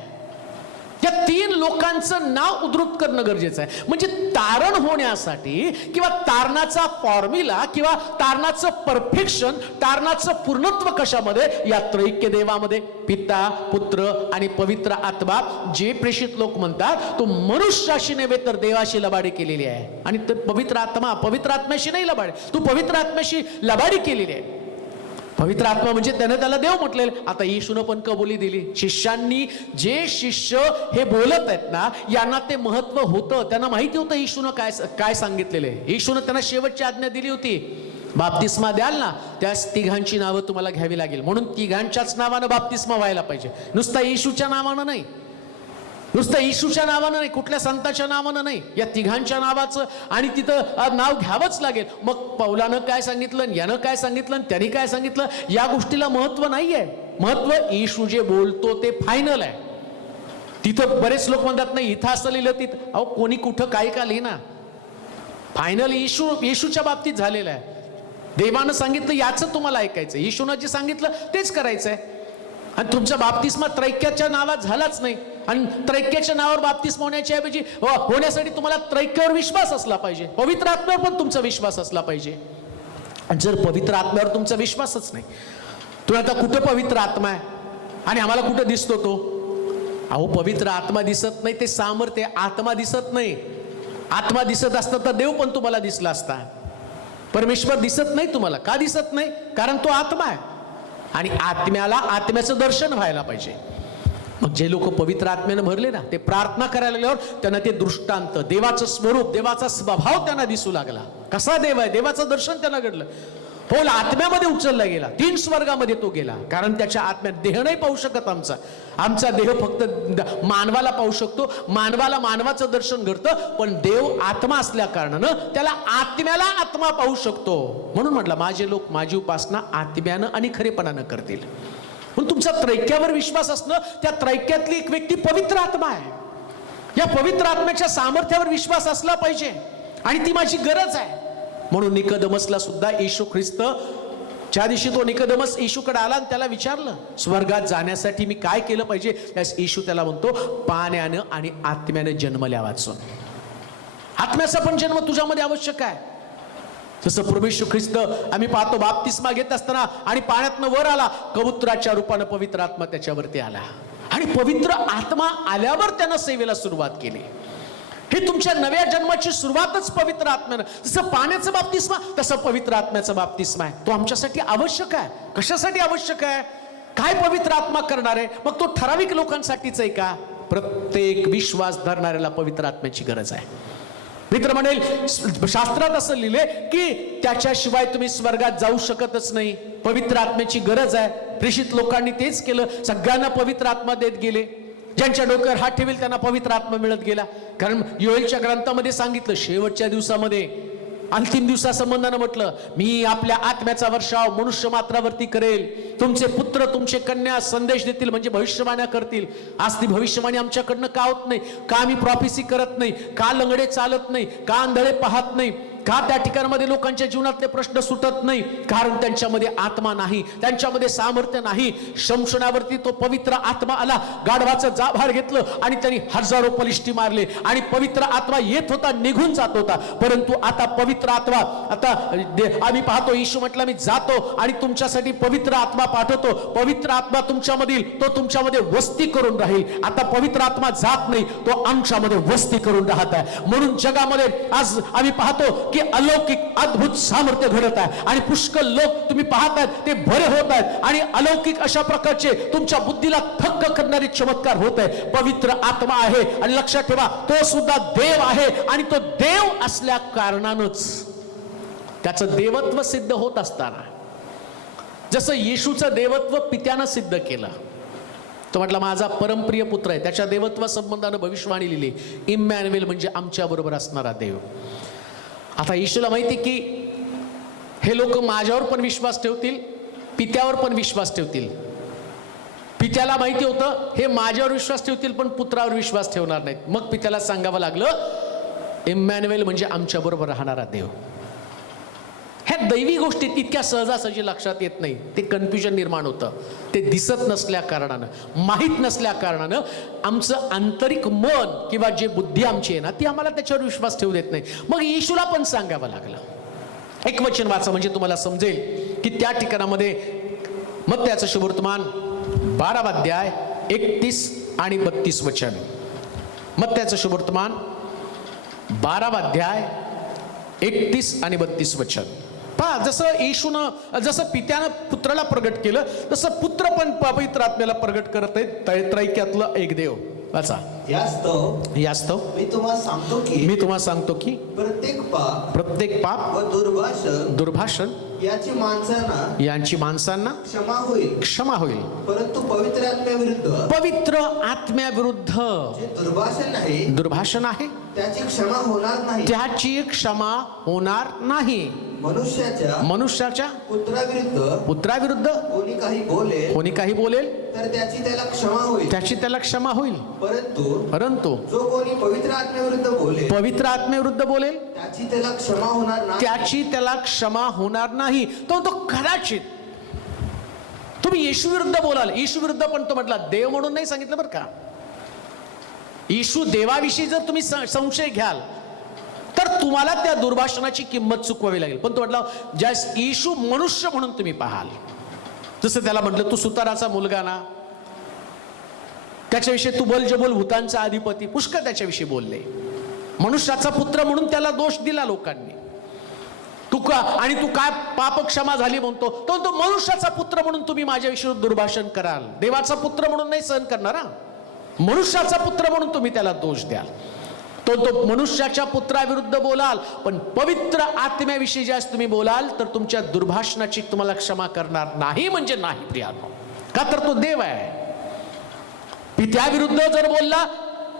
या 3 लोकांचं नाव उद्धृत करणं गरजेचं आहे. म्हणजे तारण होण्यासाठी किंवा तारणाचा फॉर्म्युला किंवा तारणाचं परफेक्शन, तारणाचं पूर्णत्व कशामध्ये? या त्रैक्य देवामध्ये. पिता, पुत्र आणि पवित्र आत्मा. जे प्रेषित लोक म्हणतात तो मनुष्याशी नव्हे तर देवाशी लबाडी केलेली आहे. आणि ते पवित्र आत्म्याशी नाही लबाडी, तू पवित्र आत्म्याशी लबाडी केलेली आहे. पवित्र आत्मा म्हणजे त्यानं त्याला देव म्हटलेलं. आता येशूनं पण कबुली दिली. शिष्यांनी, जे शिष्य हे बोलत आहेत ना, यांना ते महत्व होतं. त्यांना माहिती होतं येशूनं काय सांगितलेलं आहे. येशूनं त्यांना शेवटची आज्ञा दिली होती, बाप्तिस्मा द्याल ना, त्याच 3घांची नावं तुम्हाला घ्यावी लागेल. म्हणून 3घांच्याच नावानं बाप्तिस्मा व्हायला पाहिजे, नुसता येशूच्या नावानं नाही. नुसतं येशूच्या नावानं नाही, कुठल्या संताच्या नावानं नाही, या 3घांच्या नावाचं. आणि तिथं नाव घ्यावंच लागेल. मग पौलानं काय सांगितलं, यानं काय सांगितलं, त्यांनी काय सांगितलं, या गोष्टीला महत्व नाहीये. महत्व येशू जे बोलतो ते फायनल आहे. तिथं बरेच लोक म्हणतात नाही इथं असं लिहिलं तिथं. अहो, कोणी कुठं काय का लिहिना, फायनल येशूच्या बाबतीत झालेलं आहे. देवानं सांगितलं याचं तुम्हाला ऐकायचं, येशूनं जे सांगितलं तेच करायचंय. आणि तुमचा बाप्तिस्मा त्रैक्याच्या नावात झालाच नाही. आणि त्रैक्याच्या नावावर बाप्तिस्मा होण्याच्या ऐवजी होण्यासाठी तुम्हाला त्रैक्यावर विश्वास असला पाहिजे, पवित्र आत्म्यावर पण तुमचा विश्वास असला पाहिजे. आणि जर पवित्र आत्म्यावर तुमचा विश्वासच नाही, तुम्ही आता कुठं पवित्र आत्मा आहे आणि आम्हाला कुठं दिसतो तो? अहो, पवित्र आत्मा दिसत नाही, ते सामर्थ्य आत्मा दिसत नाही. आत्मा दिसत असतं तर देव पण तुम्हाला दिसला असता. परमेश्वर दिसत नाही तुम्हाला. का दिसत नाही? कारण तो आत्मा आहे. आणि आत्म्याला आत्म्याचं दर्शन व्हायला पाहिजे. मग जे लोक पवित्र आत्म्यानं भरले ना, ते प्रार्थना करायला लागल्यावर त्यांना ते दृष्टांत, देवाचं स्वरूप, देवाचा स्वभाव त्यांना दिसू लागला. कसा देव आहे, देवाचं दर्शन त्यांना घडलं. पौल आत्म्यामध्ये उचलला गेला, 3 स्वर्गामध्ये तो गेला. कारण त्याच्या आत्म्यात देह नाही पाहू शकत. आमचा देह फक्त मानवाला पाहू शकतो, मानवाला मानवाचं दर्शन घडतं. पण देव आत्मा असल्या कारणानं त्याला आत्म्याला आत्मा पाहू शकतो. म्हणून म्हटलं माझे लोक माझी उपासना आत्म्यानं आणि खरेपणानं करतील. म्हणून तुमचा त्रैक्यावर विश्वास असणं, त्या त्रैक्यातली एक व्यक्ती पवित्र आत्मा आहे. या पवित्र आत्म्याच्या सामर्थ्यावर विश्वास असला पाहिजे आणि ती माझी गरज आहे. म्हणून निकोदेमसला सुद्धा येशू ख्रिस्त ज्या दिवशी तो निकोदेमस येशूकडे आला आणि त्याला विचारलं स्वर्गात जाण्यासाठी मी काय केलं पाहिजे, त्यास येशू त्याला म्हणतो पाण्यानं आणि आत्म्यानं जन्मल्या वाचून. आत्म्याचा पण जन्म तुझ्यामध्ये आवश्यक आहे. जसं प्रभू येशू ख्रिस्त आम्ही पाहतो बाप्तिस्मा घेत असताना आणि पाण्यातनं वर आला, कबुतराच्या रूपानं पवित्र आत्मा त्याच्यावरती आला आणि पवित्र आत्मा आल्यावर त्यानं सेवेला सुरुवात केली. हे तुमच्या नव्या जन्माची सुरुवातच पवित्र आत्म्यानं. जसं पाण्याचं बाप्तिस्मा तसं पवित्र आत्म्याचं बाप्तिस्मा आहे. तो आमच्यासाठी आवश्यक आहे. कशासाठी आवश्यक आहे? काय पवित्र आत्मा करणार आहे? मग तो ठराविक लोकांसाठीच आहे का? प्रत्येक विश्वास धरणाऱ्याला पवित्र आत्म्याची गरज आहे. मित्र म्हणेल शास्त्रात असं लिहिले की त्याच्याशिवाय तुम्ही स्वर्गात जाऊ शकतच नाही, पवित्र आत्म्याची गरज आहे. प्रेषित लोकांनी तेच केलं, सगळ्यांना पवित्र आत्मा देत गेले. ज्यांच्या डोक्यावर हात ठेवेल त्यांना पवित्र आत्मा मिळत गेला. कारण योएलच्या ग्रंथामध्ये सांगितलं शेवटच्या दिवसामध्ये, अंतिम दिवसासंबंधानं म्हटलं, मी आपल्या आत्म्याचा वर्षाव मनुष्य मात्रावरती करेल. तुमचे पुत्र तुमचे कन्या संदेश देतील, म्हणजे भविष्यवाण्या करतील. आज ती भविष्यवाणी आमच्याकडनं का होत नाही? का आम्ही प्रॉफेसी करत नाही? का लंगडे चालत नाही? का आंधळे पाहत नाही? का त्या ठिकाणामध्ये लोकांच्या जीवनातले प्रश्न सुटत नाही? कारण त्यांच्यामध्ये आत्मा नाही, त्यांच्यामध्ये सामर्थ्य नाही. शमशनावरती तो पवित्र आत्मा आला, गाढवाचं जाभार घेतलं आणि त्यांनी हजारो बलिष्ठी मारले आणि पवित्र आत्मा येत होता, निघून जात होता. परंतु आता पवित्र आत्मा, आता आम्ही पाहतो येशू म्हटलं मी जातो आणि तुमच्यासाठी पवित्र आत्मा पाठवतो. पवित्र आत्मा तुमच्यामधील, तो तुमच्यामध्ये वस्ती करून राहील. आता पवित्र आत्मा जात नाही, तो आमच्यामध्ये वस्ती करून राहत आहे. म्हणून जगामध्ये आज आम्ही पाहतो की अलौकिक अद्भुत सामर्थ्य घडत आहे आणि पुष्कळ लोक तुम्ही पाहतायत ते बरे होत आहेत आणि अलौकिक अशा प्रकारचे तुमच्या बुद्धीला थक्क करणारे चमत्कार होत आहे. पवित्र आत्मा आहे आणि लक्षात ठेवा तो सुद्धा देव आहे आणि तो देव असल्या कारणानंच त्याचं देवत्व सिद्ध होत असताना, जसं येशूचं देवत्व पित्यानं सिद्ध केलं, तो म्हटला माझा परमप्रिय पुत्र आहे, त्याच्या देवत्व संबंधानं भविष्यवाणी लिहिली, इम्मॅन्युएल म्हणजे आमच्या बरोबर असणारा देव. आता येशूला माहिती की हे लोक माझ्यावर पण विश्वास ठेवतील, पित्यावर पण विश्वास ठेवतील. पित्याला माहिती होतं हे माझ्यावर विश्वास ठेवतील पण पुत्रावर विश्वास ठेवणार नाहीत. मग पित्याला सांगावं लागलं इम्मॅन्युएल म्हणजे आमच्या बरोबर राहणारा देव. ह्या दैवी गोष्टी इतक्या सहजासहजी लक्षात येत नाही, ते कन्फ्युजन निर्माण होतं. ते दिसत नसल्या कारणानं, माहीत नसल्या कारणानं आमचं आंतरिक मन किंवा जे बुद्धी आमची आहे ना ती आम्हाला त्याच्यावर विश्वास ठेवू देत नाही. मग येशूला पण सांगावं लागलं. एक वचन वाचा म्हणजे तुम्हाला समजेल की त्या ठिकाणामध्ये मत्त्याचं शुभवर्तमान 12 अध्याय 31 आणि 32 वचन. मत्त्याचं शुभवर्तमान 12 अध्याय 31 आणि 32 वचन. पहा, जसं येशूनं, जसं पित्यानं पुत्राला प्रगट केलं तसं पुत्र पण पवित्र आत्म्याला प्रगट करत आहेत. त्रैक्यातलं एक देव. वाचा. यास्तव मी तुम्हाला सांगतो की प्रत्येक पाप व दुर्भाषण यांची माणसांना क्षमा होईल परंतु पवित्र आत्म्याविरुद्ध दुर्भाषण आहे त्याची क्षमा होणार नाही. मनुष्याच्या पुत्राविरुद्ध कोणी काही बोलेल तर त्याची त्याला क्षमा होईल परंतु जो कोणी पवित्र आत्म्याविरुद्ध बोलेल त्याची त्याला क्षमा होणार नाही. तो कदाचित तुम्ही येशू विरुद्ध बोलाल, येशू विरुद्ध पण तो म्हटला देव म्हणून नाही सांगितलं बरं का. येशू देवाविषयी जर तुम्ही संशय घ्याल तर तुम्हाला त्या दुर्भाषणाची किंमत चुकवावी लागेल. पण तो म्हटला ज्या येशू मनुष्य म्हणून तुम्ही पाहाल, जसं त्याला म्हटलं तू सुताराचा मुलगा ना, त्याच्याविषयी तू बलजबूल भूतांचा अधिपती, पुष्कळ त्याच्याविषयी बोलले. मनुष्याचा पुत्र म्हणून त्याला दोष दिला लोकांनी. तू काय पाप क्षमा झाली म्हणतो, तो मनुष्याचा पुत्र म्हणून तुम्ही माझ्याविषयी दुर्भाषण कराल. देवाचा पुत्र म्हणून नाही सहन करणारा, मनुष्याचा पुत्र म्हणून तुम्ही त्याला दोष द्याल. तो मनुष्याच्या पुत्राविरुद्ध बोलाल पण पवित्र आत्म्याविषयी ज्यास तुम्ही बोलाल तर तुमच्या दुर्भाषणाची तुम्हाला क्षमा करणार नाही म्हणजे नाही प्रियानो. का तर तो देव आहे. पित्याविरुद्ध जर बोलला,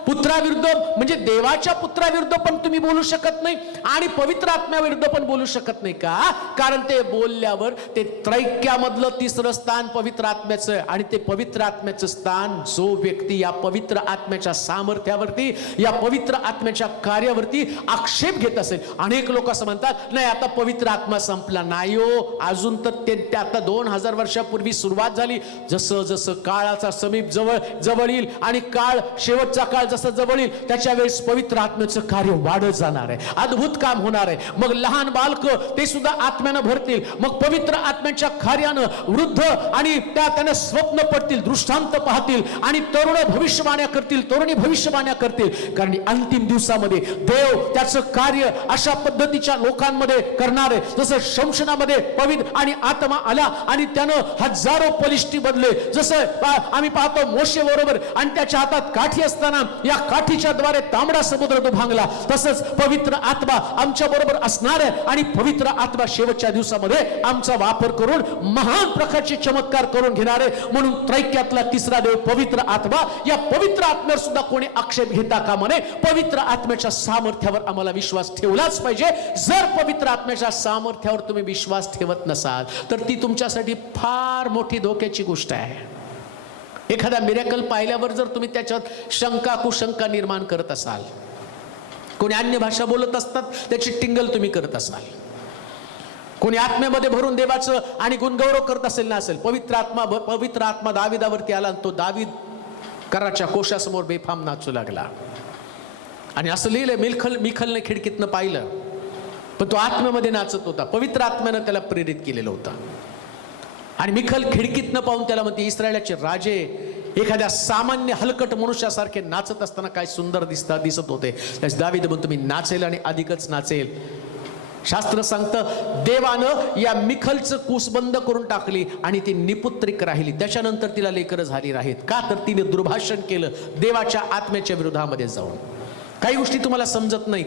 पुत्राविरुद्ध म्हणजे देवाच्या पुत्राविरुद्ध पण तुम्ही बोलू शकत नाही आणि पवित्र आत्म्याविरुद्ध पण बोलू शकत नाही का? कारण ते बोलल्यावर ते त्रैक्यामधलं तिसरं स्थान पवित्र आत्म्याचं, आणि ते पवित्र आत्म्याचं स्थान जो व्यक्ती या पवित्र आत्म्याच्या सामर्थ्यावरती, या पवित्र आत्म्याच्या कार्यावरती आक्षेप घेत असेल. अनेक लोक असं म्हणतात, नाही आता पवित्र आत्मा संपला. नाही हो, अजून तर ते आता 2000 वर्षापूर्वी सुरुवात झाली. जसं जसं काळाचा समीप जवळ येईल आणि काळ शेवटचा काळ जसा जवळ येईल त्याच्या वेळेस पवित्र आत्म्याचं कार्य वाढत जाणार आहे, अद्भुत काम होणार आहे. मग लहान बालक ते सुद्धा आत्म्यानं भरतील. मग पवित्र आत्म्याच्या कार्यानं वृद्ध आणि त्यांना स्वप्न पडतील, दृष्टांत पाहतील, आणि तरुण भविष्यवाण्या करतील, तरुणी भविष्यवाण्या करतील. कारण अंतिम दिवसामध्ये देव त्याचं कार्य अशा पद्धतीच्या लोकांमध्ये करणार आहे, जसं शमशनामध्ये पवित्र आणि आत्मा आला आणि त्यानं हजारो बलिष्ठी बदले. जसं आम्ही पाहतो मोशे बरोबर, आणि त्याच्या हातात काठी असताना या काठीच्या द्वारे तांबडा समुद्र तो भांगला. तसंच पवित्र आत्मा आमच्या बरोबर असणार आहे, आणि पवित्र आत्मा शेवटच्या दिवसामध्ये आमचा वापर करून महान प्रकारचे चमत्कार करून घेणार आहे. म्हणून त्रैक्यातला तिसरा देव पवित्र आत्मा, या पवित्र आत्म्यावर सुद्धा कोणी आक्षेप घेता कामा नये. पवित्र आत्म्याच्या सामर्थ्यावर आम्हाला विश्वास ठेवलाच पाहिजे. जर पवित्र आत्म्याच्या सामर्थ्यावर तुम्ही विश्वास ठेवत नसाल तर ती तुमच्यासाठी फार मोठी धोक्याची गोष्ट आहे. एखादा मिरेकल पाहिल्यावर जर तुम्ही त्याच्यात शंका कुशंका निर्माण करत असाल, कोणी अन्य भाषा बोलत असतात त्याची टिंगल तुम्ही करत असाल, कोणी आत्म्यामध्ये भरून देवाचं आणि गुणगौरव करत असेल ना असेल, पवित्र आत्मा दाविदावरती आला आणि तो दावीद कराच्या कोशासमोर बेफाम नाचू लागला. आणि असं लिहिलंय, मिखलने खिडकीतनं पाहिलं, पण तो आत्म्यामध्ये नाचत होता. पवित्र आत्म्यानं त्याला प्रेरित केलेलं होतं. आणि मिखल खिडकीतनं पाहून त्याला म्हणते, इस्रायलाचे राजे एखाद्या सामान्य हलकट मनुष्यासारखे नाचत असताना काय सुंदर दिसत होते. त्यास दावीद म्हणतो, मी नाचेल आणि अधिकच नाचेल. शास्त्र सांगतं, देवानं या मिखलचं कूस बंद करून टाकली आणि ती निपुत्रिक राहिली. त्याच्यानंतर तिला लेकरं झाली नाहीत. का? तर तिने दुर्भाषण केलं देवाच्या आत्म्याच्या विरोधामध्ये जाऊन. काही गोष्टी तुम्हाला समजत नाहीत.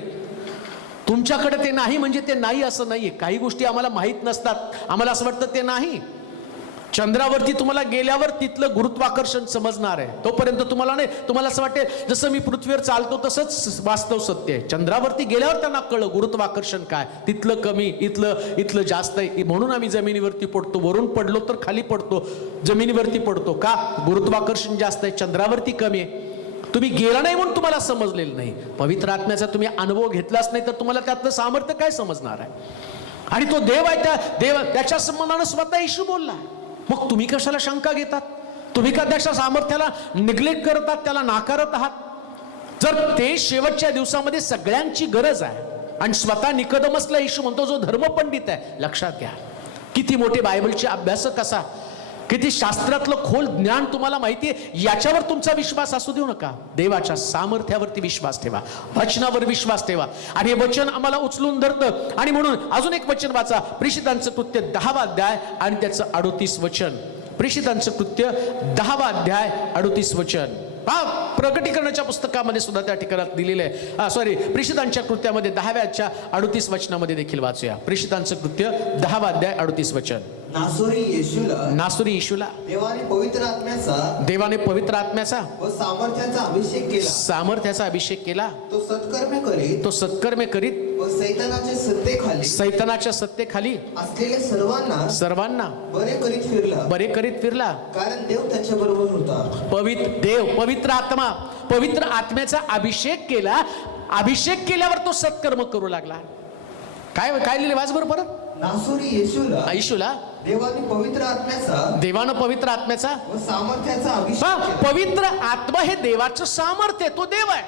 तुमच्याकडे ते नाही म्हणजे ते नाही असं नाहीये. काही गोष्टी आम्हाला माहीत नसतात, आम्हाला असं वाटतं ते नाही. चंद्रावरती तुम्हाला गेल्यावर तिथलं गुरुत्वाकर्षण समजणार आहे. तोपर्यंत तुम्हाला नाही, तुम्हाला असं वाटते जसं मी पृथ्वीवर चालतो तसंच वास्तव सत्य आहे. चंद्रावरती गेल्यावर त्यांना कळलं गुरुत्वाकर्षण काय, तिथलं कमी, इथलं जास्त आहे. म्हणून आम्ही जमिनीवरती पडतो. वरून पडलो तर खाली पडतो, जमिनीवरती पडतो. का? गुरुत्वाकर्षण जास्त आहे, चंद्रावरती कमी आहे. तुम्ही गेला नाही म्हणून तुम्हाला समजलेलं नाही. पवित्र आत्म्याचा तुम्ही अनुभव घेतलाच नाही तर तुम्हाला त्यातलं सामर्थ्य काय समजणार आहे? आणि तो देव आहे, त्याच्या संबंधानं स्वतः येशू बोलला. मग तुम्ही कशाला शंका घेतात? तुम्ही का त्याच्या सामर्थ्याला निग्लेक्ट करतात, त्याला नाकारत आहात? जर ते शेवटच्या दिवसामध्ये सगळ्यांची गरज आहे, आणि स्वतः निकोदेमसला येशू म्हणतो जो धर्मपंडित आहे, लक्षात घ्या किती मोठे बायबलचे अभ्यासक असा, किती शास्त्रातलं खोल ज्ञान तुम्हाला माहिती आहे, याच्यावर तुमचा विश्वास असू देऊ नका. देवाच्या सामर्थ्यावरती विश्वास ठेवा, वचनावर विश्वास ठेवा. आणि हे वचन आम्हाला उचलून धरतं. आणि म्हणून अजून एक वचन वाचा, प्रेषितांचं कृत्य 10वा अध्याय आणि त्याचं 38 वचन. प्रेषितांचं कृत्य 10वा अध्याय 38 वचन. प्रकटीकरणाच्या पुस्तकामध्ये सुद्धा त्या ठिकाणात दिलेलं आहे. प्रेषितांच्या कृत्यामध्ये 10व्या 38 वचनामध्ये देखील वाचूया. प्रेषितांचं कृत्य 10वा अध्याय 38 वचन. नासोरी येशूला देवाने पवित्र आत्म्याचा व सामर्थ्याचा अभिषेक केला. तो सत्कर्मे करीत व सैतानाच्या सत्तेखाली असलेले सर्वांना बरे करीत फिरला. कारण देव त्याच्या बरोबर होता. पवित्र आत्म्याचा अभिषेक केला. अभिषेक केल्यावर तो सत्कर्म करू लागला. काय लिहिले वाच बरं परत. नासोरी येशूला देवानं पवित्र आत्म्याचा व सामर्थ्याचा अभिषेक. पवित्र आत्मा हे देवाचं सामर्थ्य, तो देव आहे.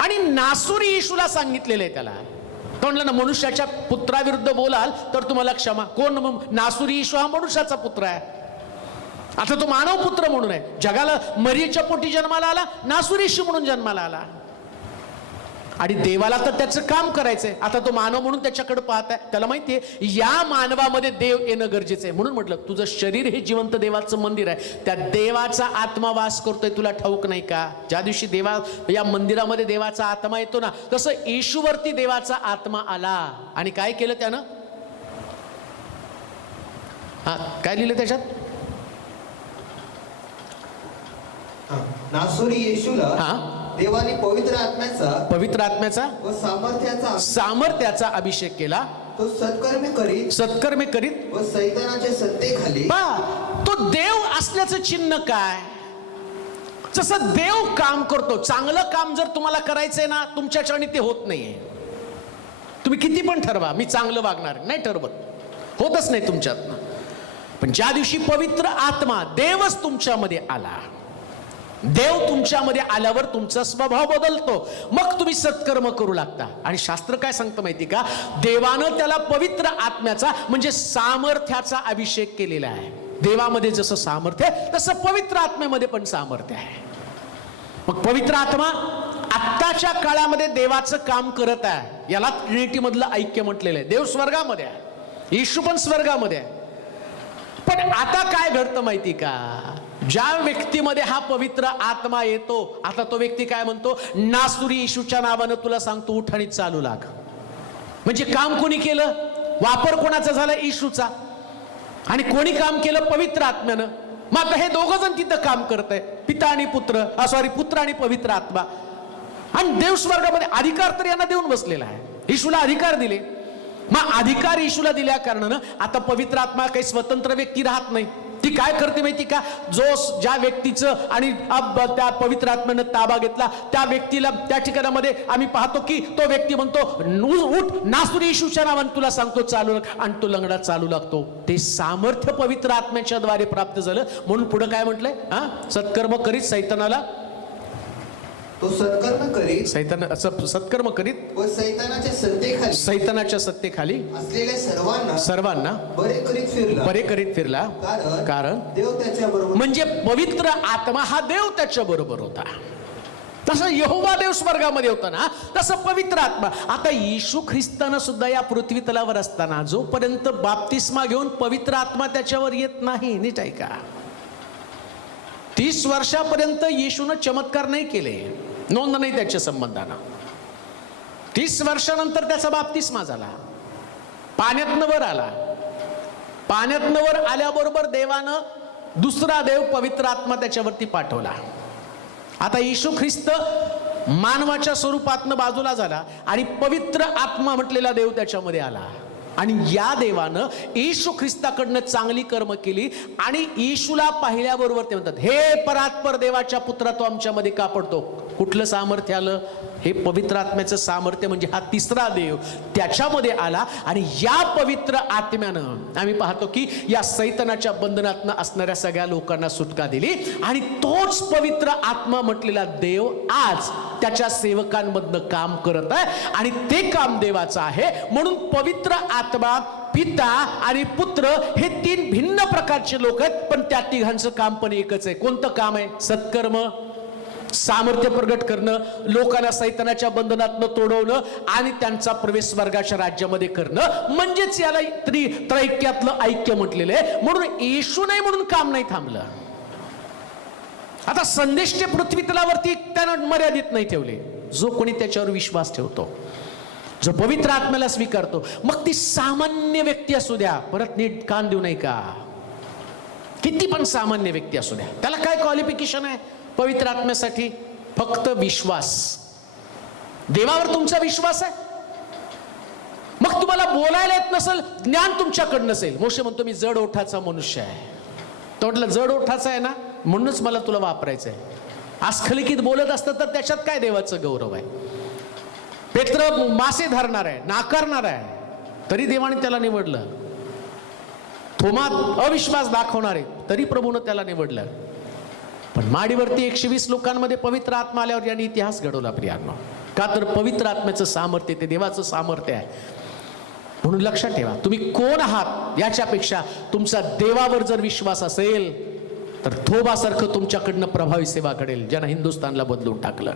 आणि नासुरी येशूला सांगितलेलं आहे त्याला. तो म्हणला ना, मनुष्याच्या पुत्राविरुद्ध बोलाल तर तुम्हाला क्षमा. कोण? नासुरी येशू हा मनुष्याचा पुत्र आहे. आता तो मानव पुत्र म्हणून आहे. जगाला मरियेच्या पोटी जन्माला आला, नासुरी येशू म्हणून जन्माला आला. आणि देवाला तर त्याचं काम करायचंय. आता तो मानव म्हणून त्याच्याकडे पाहत आहे. त्याला माहितीये या मानवामध्ये देव येणं गरजेचं आहे. म्हणून म्हटलं, तुझं शरीर हे जिवंत देवाचं मंदिर आहे. त्या देवाचा आत्मा वास करतोय, तुला ठाऊक नाही का? ज्या दिवशी या मंदिरामध्ये देवाचा आत्मा येतो ना, तसं येशूवरती देवाचा आत्मा आला. आणि काय केलं त्यानं? काय लिहिलं त्याच्यात? नासोरी येशूला देवाने पवित्र आत्म्याचा व सामर्थ्याचा अभिषेक केला. तो सत्कर्मे करीत व सैतानाच्या सत्तेखाली. तो देव असल्याचं चिन्ह काय? जसं देव काम करतो, चांगलं काम जर तुम्हाला करायचंय ना, तुमच्याच्याने ते होत नाहीये. तुम्ही किती पण ठरवा मी चांगलं वागणार, नाही ठरवत, होतच नाही तुमच्यातनं. पण ज्या दिवशी पवित्र आत्मा देवच तुमच्यामध्ये आला, देव तुमच्यामध्ये आल्यावर तुमचा स्वभाव बदलतो, मग तुम्ही सत्कर्म करू लागता. आणि शास्त्र काय सांगतं माहिती का? देवानं त्याला पवित्र आत्म्याचा म्हणजे सामर्थ्याचा अभिषेक केलेला आहे. देवामध्ये जसं सामर्थ्य आहे तसं पवित्र आत्म्यामध्ये पण सामर्थ्य आहे. मग पवित्र आत्मा आत्ताच्या काळामध्ये देवाचं काम करत आहे. याला ट्रिनिटी मधलं ऐक्य म्हटलेलं आहे. देव स्वर्गामध्ये आहे, येशू पण स्वर्गामध्ये आहे. पण आता काय घडतं माहिती का? ज्या व्यक्तीमध्ये हा पवित्र आत्मा येतो, आता तो व्यक्ती काय म्हणतो? नासुरी येशूच्या नावानं तुला सांगतो उठ आणि चालू लाग. म्हणजे काम कोणी केलं? वापर कोणाचा झाला? येशूचा. आणि कोणी काम केलं? पवित्र आत्म्यानं. मग आता हे दोघं जण तिथं काम करत आहे, पिता आणि पुत्र, पुत्र आणि पवित्र आत्मा. आणि देव स्वर्गामध्ये अधिकार तर यांना देऊन बसलेला आहे. येशूला अधिकार दिले. मग अधिकार येशूला दिल्या कारणानं आता पवित्र आत्मा काही स्वतंत्र व्यक्ती राहत नाही. ती काय करते माहिती का? ज्या व्यक्तीचं आणि त्या पवित्र आत्म्यानं ताबा घेतला त्या व्यक्तीला त्या ठिकाणामध्ये आम्ही पाहतो की तो व्यक्ती म्हणतो उठ, नासुरी येशूच्या नावाने तुला सांगतो चालू लाग, आणि तो लंगडा चालू लागतो. ते सामर्थ्य पवित्र आत्म्याच्या द्वारे प्राप्त झालं. म्हणून पुढे काय म्हटलंय? सत्कर्म करीत सैतानाला, तो सत्कर्म करीत सत्कर्म करीत व सैतानाच्या सत्तेखाली असलेल्या सर्वांना बरे करीत फिरला. कारण देव त्याच्या बरोबर, म्हणजे पवित्र आत्मा हा देव त्याच्या बरोबर होता. तसं यहोवा देव स्वर्गामध्ये होता ना, तसं पवित्र आत्मा. आता येशू ख्रिस्तानं सुद्धा या पृथ्वी तलावर असताना जोपर्यंत बाप्तिस्मा घेऊन पवित्र आत्मा त्याच्यावर येत नाही, नीट ऐका, 30 वर्षापर्यंत येशूनं चमत्कार नाही केले, नोंद नाही त्याच्या संबंधानं. 30 वर्षानंतर त्याचा बाप्तिस्मा झाला, पाण्यातनं वर आला. पाण्यातनं वर आल्याबरोबर देवानं दुसरा देव पवित्र आत्मा त्याच्यावरती पाठवला. आता येशू ख्रिस्त मानवाच्या स्वरूपातनं बाजूला झाला आणि पवित्र आत्मा म्हटलेला देव त्याच्यामध्ये आला. आणि या देवानं येशू ख्रिस्ताकडनं चांगली कर्म केली आणि येशूला पाहिल्याबरोबर ते म्हणतात, हे परात्पर देवाच्या पुत्रा तो आमच्यामध्ये का पडतो? कुठलं सामर्थ्य आलं? हे पवित्र आत्म्याचं सामर्थ्य, म्हणजे हा तिसरा देव त्याच्यामध्ये आला. आणि या पवित्र आत्म्यानं आम्ही पाहतो की या सैतानाच्या बंधनातनं असणाऱ्या सगळ्या लोकांना सुटका दिली. आणि तोच पवित्र आत्मा म्हटलेला देव आज त्याच्या सेवकांमधनं काम करत आहे आणि ते काम देवाचं आहे. म्हणून पवित्र आत्मा, पिता आणि पुत्र हे 3 भिन्न प्रकारचे लोक आहेत, पण त्या तिघांचं काम पण एकच आहे. कोणतं काम आहे? सत्कर्म, सामर्थ्य प्रगट करणं, लोकांना सैतानाच्या बंधनातनं तोडवणं आणि त्यांचा प्रवेश स्वर्गाच्या राज्यामध्ये करणं. म्हणजेच याला त्रैक्यातलं ऐक्य म्हटलेलं आहे. म्हणून येशू नाही म्हणून काम नाही थांबलं. आता संदेश ते पृथ्वी तलावरती त्यानं मर्यादित नाही ठेवले. जो कोणी त्याच्यावर विश्वास ठेवतो, जो पवित्र आत्म्याला स्वीकारतो, मग ती सामान्य व्यक्ती असू द्या, परत नीट कान देऊ नये का, किती पण सामान्य व्यक्ती असू द्या, त्याला काय क्वालिफिकेशन आहे पवित्र आत्म्यासाठी? फक्त विश्वास. देवावर तुमचा विश्वास आहे. मग तुम्हाला बोलायला येत नसेल, ज्ञान तुमच्याकडे नसेल. मोशे म्हणतो मी जड ओठाचा मनुष्य आहे. तो म्हटलं जड ओठाचा आहे ना, म्हणूनच मला तुला वापरायचं आहे. आस्खलिकीत बोलत असतं तर त्याच्यात काय देवाचं गौरव आहे? पेत्र मासे धरणार आहे, नाकारणार आहे, तरी देवाने त्याला निवडलं. थोमा अविश्वास दाखवणार आहे, तरी प्रभूनं त्याला निवडलं. पण माडीवरती 120 लोकांमध्ये पवित्र आत्मा आल्यावर यांनी इतिहास घडवला प्रियांनो. का तर पवित्र आत्म्याचं सामर्थ्य ते देवाचं सामर्थ्य आहे. म्हणून लक्षात ठेवा, तुम्ही कोण आहात याच्यापेक्षा तुमचा देवावर जर विश्वास असेल तर थोबासारखं तुमच्याकडनं प्रभावी सेवा घडेल, ज्यानं हिंदुस्थानला बदलून टाकलं.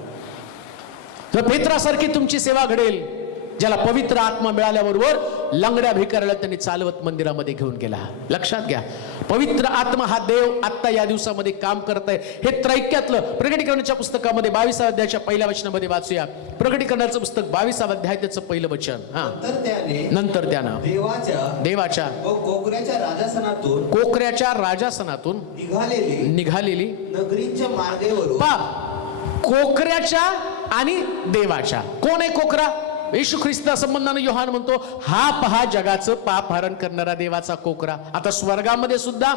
जर पेत्रासारखी तुमची सेवा घडेल, ज्याला पवित्र आत्मा मिळाल्याबरोबर लंगड्या भिकाऱ्याला त्यांनी चालवत मंदिरामध्ये घेऊन गेला. लक्षात घ्या, पवित्र आत्मा हा देव आत्ता या दिवसामध्ये काम करत आहे. हे त्रैक्यातलं प्रकटीकरणाच्या पुस्तकामध्ये 22व्या अध्यायाच्या पहिल्या वचनामध्ये वाचूया. प्रकटीकरणाचं पुस्तक 22वा अध्याय त्याचं पहिलं वचन. नंतर त्यानं देवाच्या कोकऱ्याच्या राजासनातून निघालेली नगरीच्या मार्गावरून कोकऱ्याच्या आणि देवाच्या. कोण आहे कोकरा? येशू ख्रिस्ता संबंधाने योहान म्हणतो, हा पहा जगाचं पाप हरण करणारा देवाचा कोकरा. आता स्वर्गामध्ये सुद्धा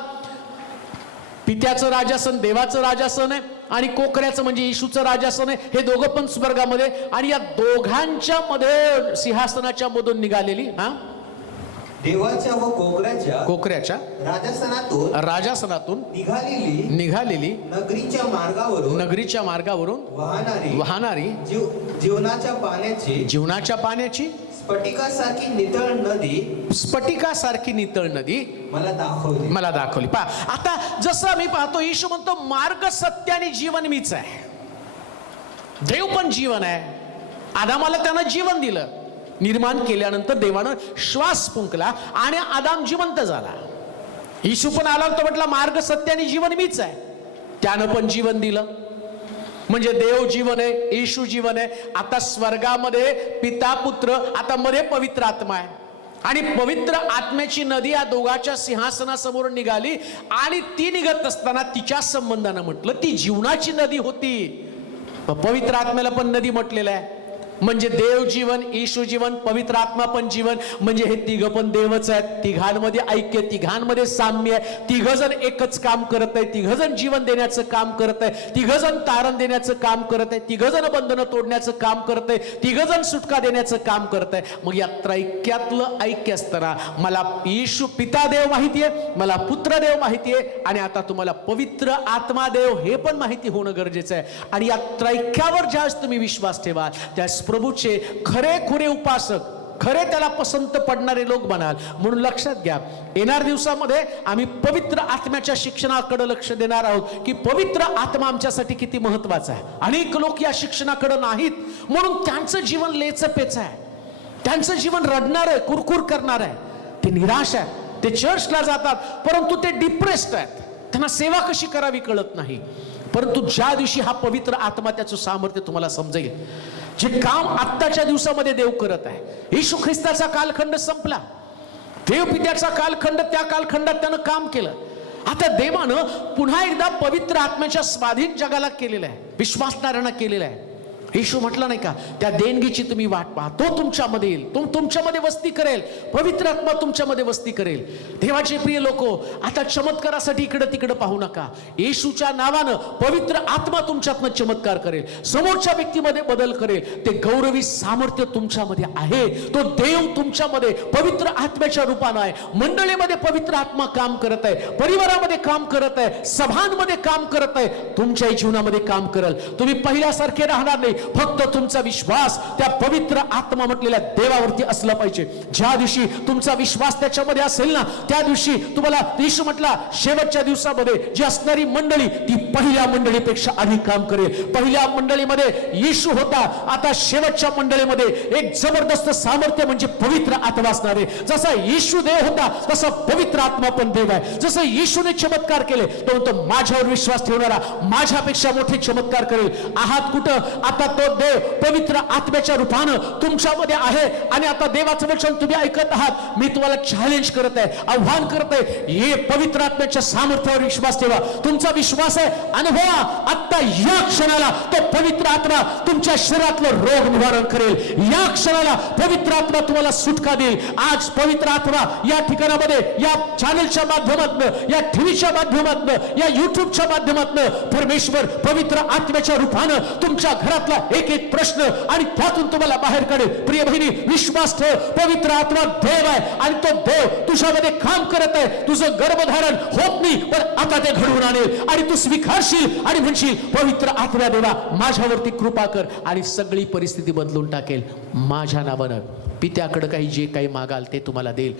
पित्याचं राजासन, देवाचं राजासन आहे आणि कोकऱ्याचं म्हणजे येशूचं राजासन आहे. हे दोघं पण स्वर्गामध्ये, आणि या दोघांच्या मध्ये सिंहासनाच्या मधून निघालेली देवाच्या व कोकऱ्याच्या राजासनातून निघालेली नगरीच्या मार्गावरून वाहणारी जीवनाच्या पाण्याची स्फटिकासारखी नितळ नदी मला दाखवली. पहा, आता जसं आम्ही पाहतो, येशू म्हणतो मार्ग, सत्य आणि जीवन मीच आहे. देव पण जीवन आहे. आदामाला त्यानं जीवन दिलं. निर्माण केल्यानंतर देवानं श्वास फुंकला आणि आदाम जिवंत झाला. येशू पण आला, तो म्हटला मार्ग, सत्य आणि जीवन मीच आहे. त्यानं पण जीवन दिलं. म्हणजे देव जीवन आहे, येशू जीवन आहे. आता स्वर्गामध्ये पिता पुत्र, आता मध्ये पवित्र आत्मा आहे. आणि पवित्र आत्म्याची नदी या दोघांच्या सिंहासनासमोर निघाली आणि ती निघत असताना तिच्या संबंधानं म्हटलं ती जीवनाची नदी होती. पवित्र आत्म्याला पण नदी म्हटलेलं आहे. म्हणजे देव जीवन, येशू जीवन, पवित्र आत्मा पण जीवन. म्हणजे हे तिघ पण देवच आहेत. तिघांमध्ये ऐक्य, तिघांमध्ये साम्य आहे. तिघ जण एकच काम करत आहे. तिघ जण जीवन देण्याचं काम करत आहे. तिघ जण तारण देण्याचं काम करत आहे. तिघ जण बंधनं तोडण्याचं काम करत आहे. तिघ जण सुटका देण्याचं काम करत आहे. मग या त्रैक्यातलं ऐक्य असताना मला येशू पिता देव माहिती आहे, मला पुत्र देव माहिती आहे, आणि आता तुम्हाला पवित्र आत्मा देव हे पण माहिती होणं गरजेचं आहे. आणि या त्रैक्यावर ज्यावेळेस तुम्ही विश्वास ठेवाल, त्या प्रभूचे खरे उपासक, खरे त्याला पसंत पडणारे लोक बनाल. म्हणून लक्षात घ्या, येणार दिवसामध्ये आम्ही पवित्र आत्म्याच्या शिक्षणाकडे लक्ष देणार आहोत की पवित्र आत्मा आमच्यासाठी किती महत्वाचा आहे. अनेक लोक या शिक्षणाकडे नाहीत, म्हणून त्यांचं जीवन लेचपेच आहे. त्यांचं जीवन रडणार आहे, कुरकुर करणार आहे. ते निराश आहे. ते चर्चला जातात परंतु ते डिप्रेस्ड आहेत. त्यांना सेवा कशी करावी कळत नाही. परंतु ज्या दिवशी हा पवित्र आत्मा त्याचं सामर्थ्य तुम्हाला समजेल, जे काम आत्ताच्या दिवसामध्ये देव करत आहे. येशू ख्रिस्ताचा कालखंड संपला. देव पित्याचा कालखंड, त्या कालखंडात त्यानं काम केलं. आता देवानं पुन्हा एकदा पवित्र आत्म्याच्या स्वाधीन जगाला केलेलं आहे, विश्वासणाऱ्यांना केलेलं आहे. येशू म्हटलं नाही का, त्या देणगीची तुम्ही वाट पहा, तो तुमच्यामध्ये येईल, तो तुमच्यामध्ये वस्ती करेल, पवित्र आत्मा तुमच्यामध्ये वस्ती करेल. देवाचे प्रिय लोको, आता चमत्कारासाठी इकडं तिकडं पाहू नका. येशूच्या नावानं पवित्र आत्मा तुमच्यातनं चमत्कार करेल, समोरच्या व्यक्तीमध्ये बदल करेल. ते गौरवी सामर्थ्य तुमच्यामध्ये आहे. तो देव तुमच्यामध्ये पवित्र आत्म्याच्या रूपानं आहे. मंडळीमध्ये पवित्र आत्मा काम करत आहे, परिवारामध्ये काम करत आहे, सभांमध्ये काम करत आहे, तुमच्या जीवनामध्ये काम करेल. तुम्ही पहिल्यासारखे राहणार नाही. फक्त तुमचा विश्वास त्या पवित्र आत्मा म्हटलेल्या देवावरती असला पाहिजे. ज्या दिवशी तुमचा विश्वास त्याच्यामध्ये असेल ना, त्या दिवशी तुम्हाला येशू म्हटला, शेवटच्या दिवसामध्ये जी असणारी मंडळी ती पहिल्या मंडळीपेक्षा अधिक काम करेल. पहिल्या मंडळीमध्ये येशू होता, आता शेवटच्या मंडळीमध्ये एक जबरदस्त सामर्थ्य म्हणजे पवित्र आत्मा असणार आहे. जसा येशू देव होता तसा पवित्र आत्मा पण देव आहे. जसं येशूने चमत्कार केले, तो म्हणतो माझ्यावर विश्वास ठेवणारा माझ्यापेक्षा मोठे चमत्कार करेल. आहात कुठं? आता तो देव पवित्र आत्म्याच्या रूपानं तुमच्यामध्ये आहे. आणि आता देवाचं वचन तुम्ही ऐकत आहात. मी तुम्हाला चॅलेंज करत आहे, आव्हान करत आहे, हे पवित्र आत्म्याच्या सामर्थ्यावर विश्वास ठेवा. तुमचा विश्वास आहे, अनुभवा. आता या क्षणाला तो पवित्र आत्मा तुमच्या शरीरातलं रोग निवारण करेल. या क्षणाला पवित्र आत्मा तुम्हाला सुटका देईल. आज पवित्र आत्मा या ठिकाणामध्ये, या चॅनलच्या माध्यमातून, या टीव्हीच्या माध्यमातून, या युट्यूबच्या माध्यमातून परमेश्वर पवित्र आत्म्याच्या रूपानं तुमच्या घरातला एक एक प्रश्न आणि त्यातून तुम्हाला बाहेर काढेल. प्रिय बहिणी, विश्वास ठेव, पवित्र आत्मा देव आहे आणि तो देव तुझ्यामध्ये काम करत आहे. तुझं गर्भधारण होत नाही, पण आता ते घडवून आणेल आणि तू स्वीकारशील आणि म्हणशील, पवित्र आत्मा देवा माझ्यावरती कृपा कर आणि सगळी परिस्थिती बदलून टाकेल. माझ्या नावानं पित्याकडे काही जे काही मागाल ते तुम्हाला देईल.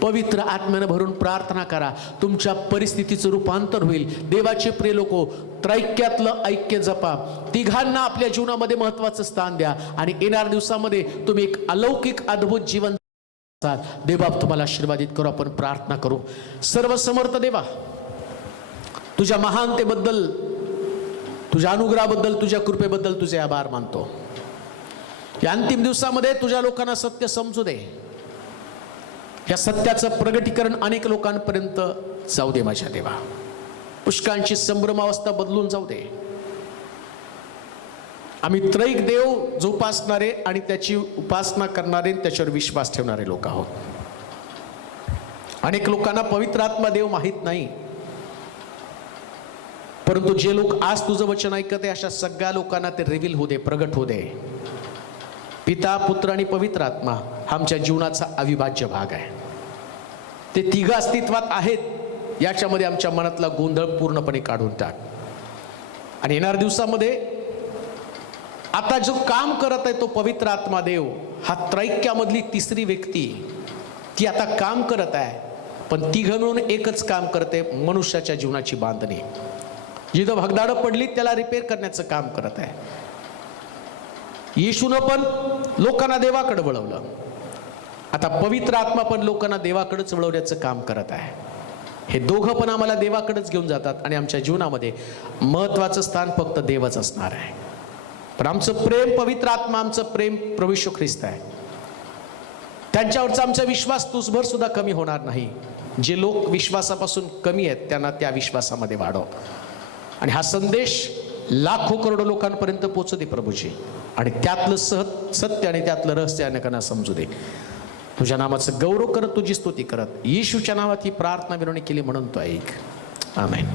पवित्र आत्म्यानं भरून प्रार्थना करा, तुमच्या परिस्थितीचं रूपांतर होईल. देवाचे प्रिय लोको, त्रैक्यातलं ऐक्य जपा. तिघांना आपल्या जीवनामध्ये महत्वाचं स्थान द्या आणि येणाऱ्या दिवसामध्ये तुम्ही एक अलौकिक अद्भुत जीवन देवबाप तुम्हाला आशीर्वादित करू. आपण प्रार्थना करू. सर्वसमर्थ देवा, तुझ्या महानतेबद्दल, तुझ्या अनुग्रहाबद्दल, तुझ्या कृपेबद्दल तुझे आभार मानतो. या अंतिम दिवसामध्ये तुझ्या लोकांना सत्य समजू दे. या सत्याचं प्रगटीकरण अनेक लोकांपर्यंत जाऊ दे माझ्या देवा. पुष्कळांची संभ्रमावस्था बदलून जाऊ दे. आम्ही त्रैक देव जोपासणारे आणि त्याची उपासना करणारे, त्याच्यावर विश्वास ठेवणारे लोक आहोत. अनेक लोकांना पवित्र आत्मा देव माहीत नाही, परंतु जे लोक आज तुझं वचन ऐकत आहे अशा सगळ्या लोकांना ते रिव्हील होऊ दे, प्रगट होऊ दे. पिता, पुत्र आणि पवित्र आत्मा हा आमच्या जीवनाचा अविभाज्य भाग आहे. ते तिघ अस्तित्वात आहेत याच्यामध्ये आमच्या मनातला गोंधळ पूर्णपणे काढून टाक. आणि येणाऱ्या दिवसामध्ये आता जो काम करत आहे तो पवित्र आत्मा देव, हा त्रैक्यामधली तिसरी व्यक्ती, ती आता काम करत आहे. पण तिघ मिळून एकच काम करते, मनुष्याच्या जीवनाची बांधणी. जिथं भगदाडं पडली त्याला रिपेअर करण्याचं काम करत आहे. येशूनं पण लोकांना देवाकडे वळवलं, आता पवित्र आत्मा पण लोकांना देवाकडेच वळवण्याचं काम करत आहे. हे दोघं पण आम्हाला देवाकडेच घेऊन जातात आणि आमच्या जीवनामध्ये महत्वाचं स्थान फक्त देवच असणार आहे. पण आमचं प्रेम पवित्र आत्मा, आमचं प्रेम प्रभू येशू ख्रिस्त आहे. त्यांच्यावरचा आमचा विश्वास तुसभर सुद्धा कमी होणार नाही. जे लोक विश्वासापासून कमी आहेत त्यांना त्या विश्वासामध्ये वाढव. आणि हा संदेश लाखो करोडो लोकांपर्यंत पोहोचू दे प्रभूजी. आणि त्यातलं सत्य आणि त्यातलं रहस्य अनेकांना समजू दे. तुझ्या नामाचं गौरव करत, तुझी स्तुती करत, येशूच्या नावात ही प्रार्थना विनवणी केली म्हणून तो ऐक. आमेन.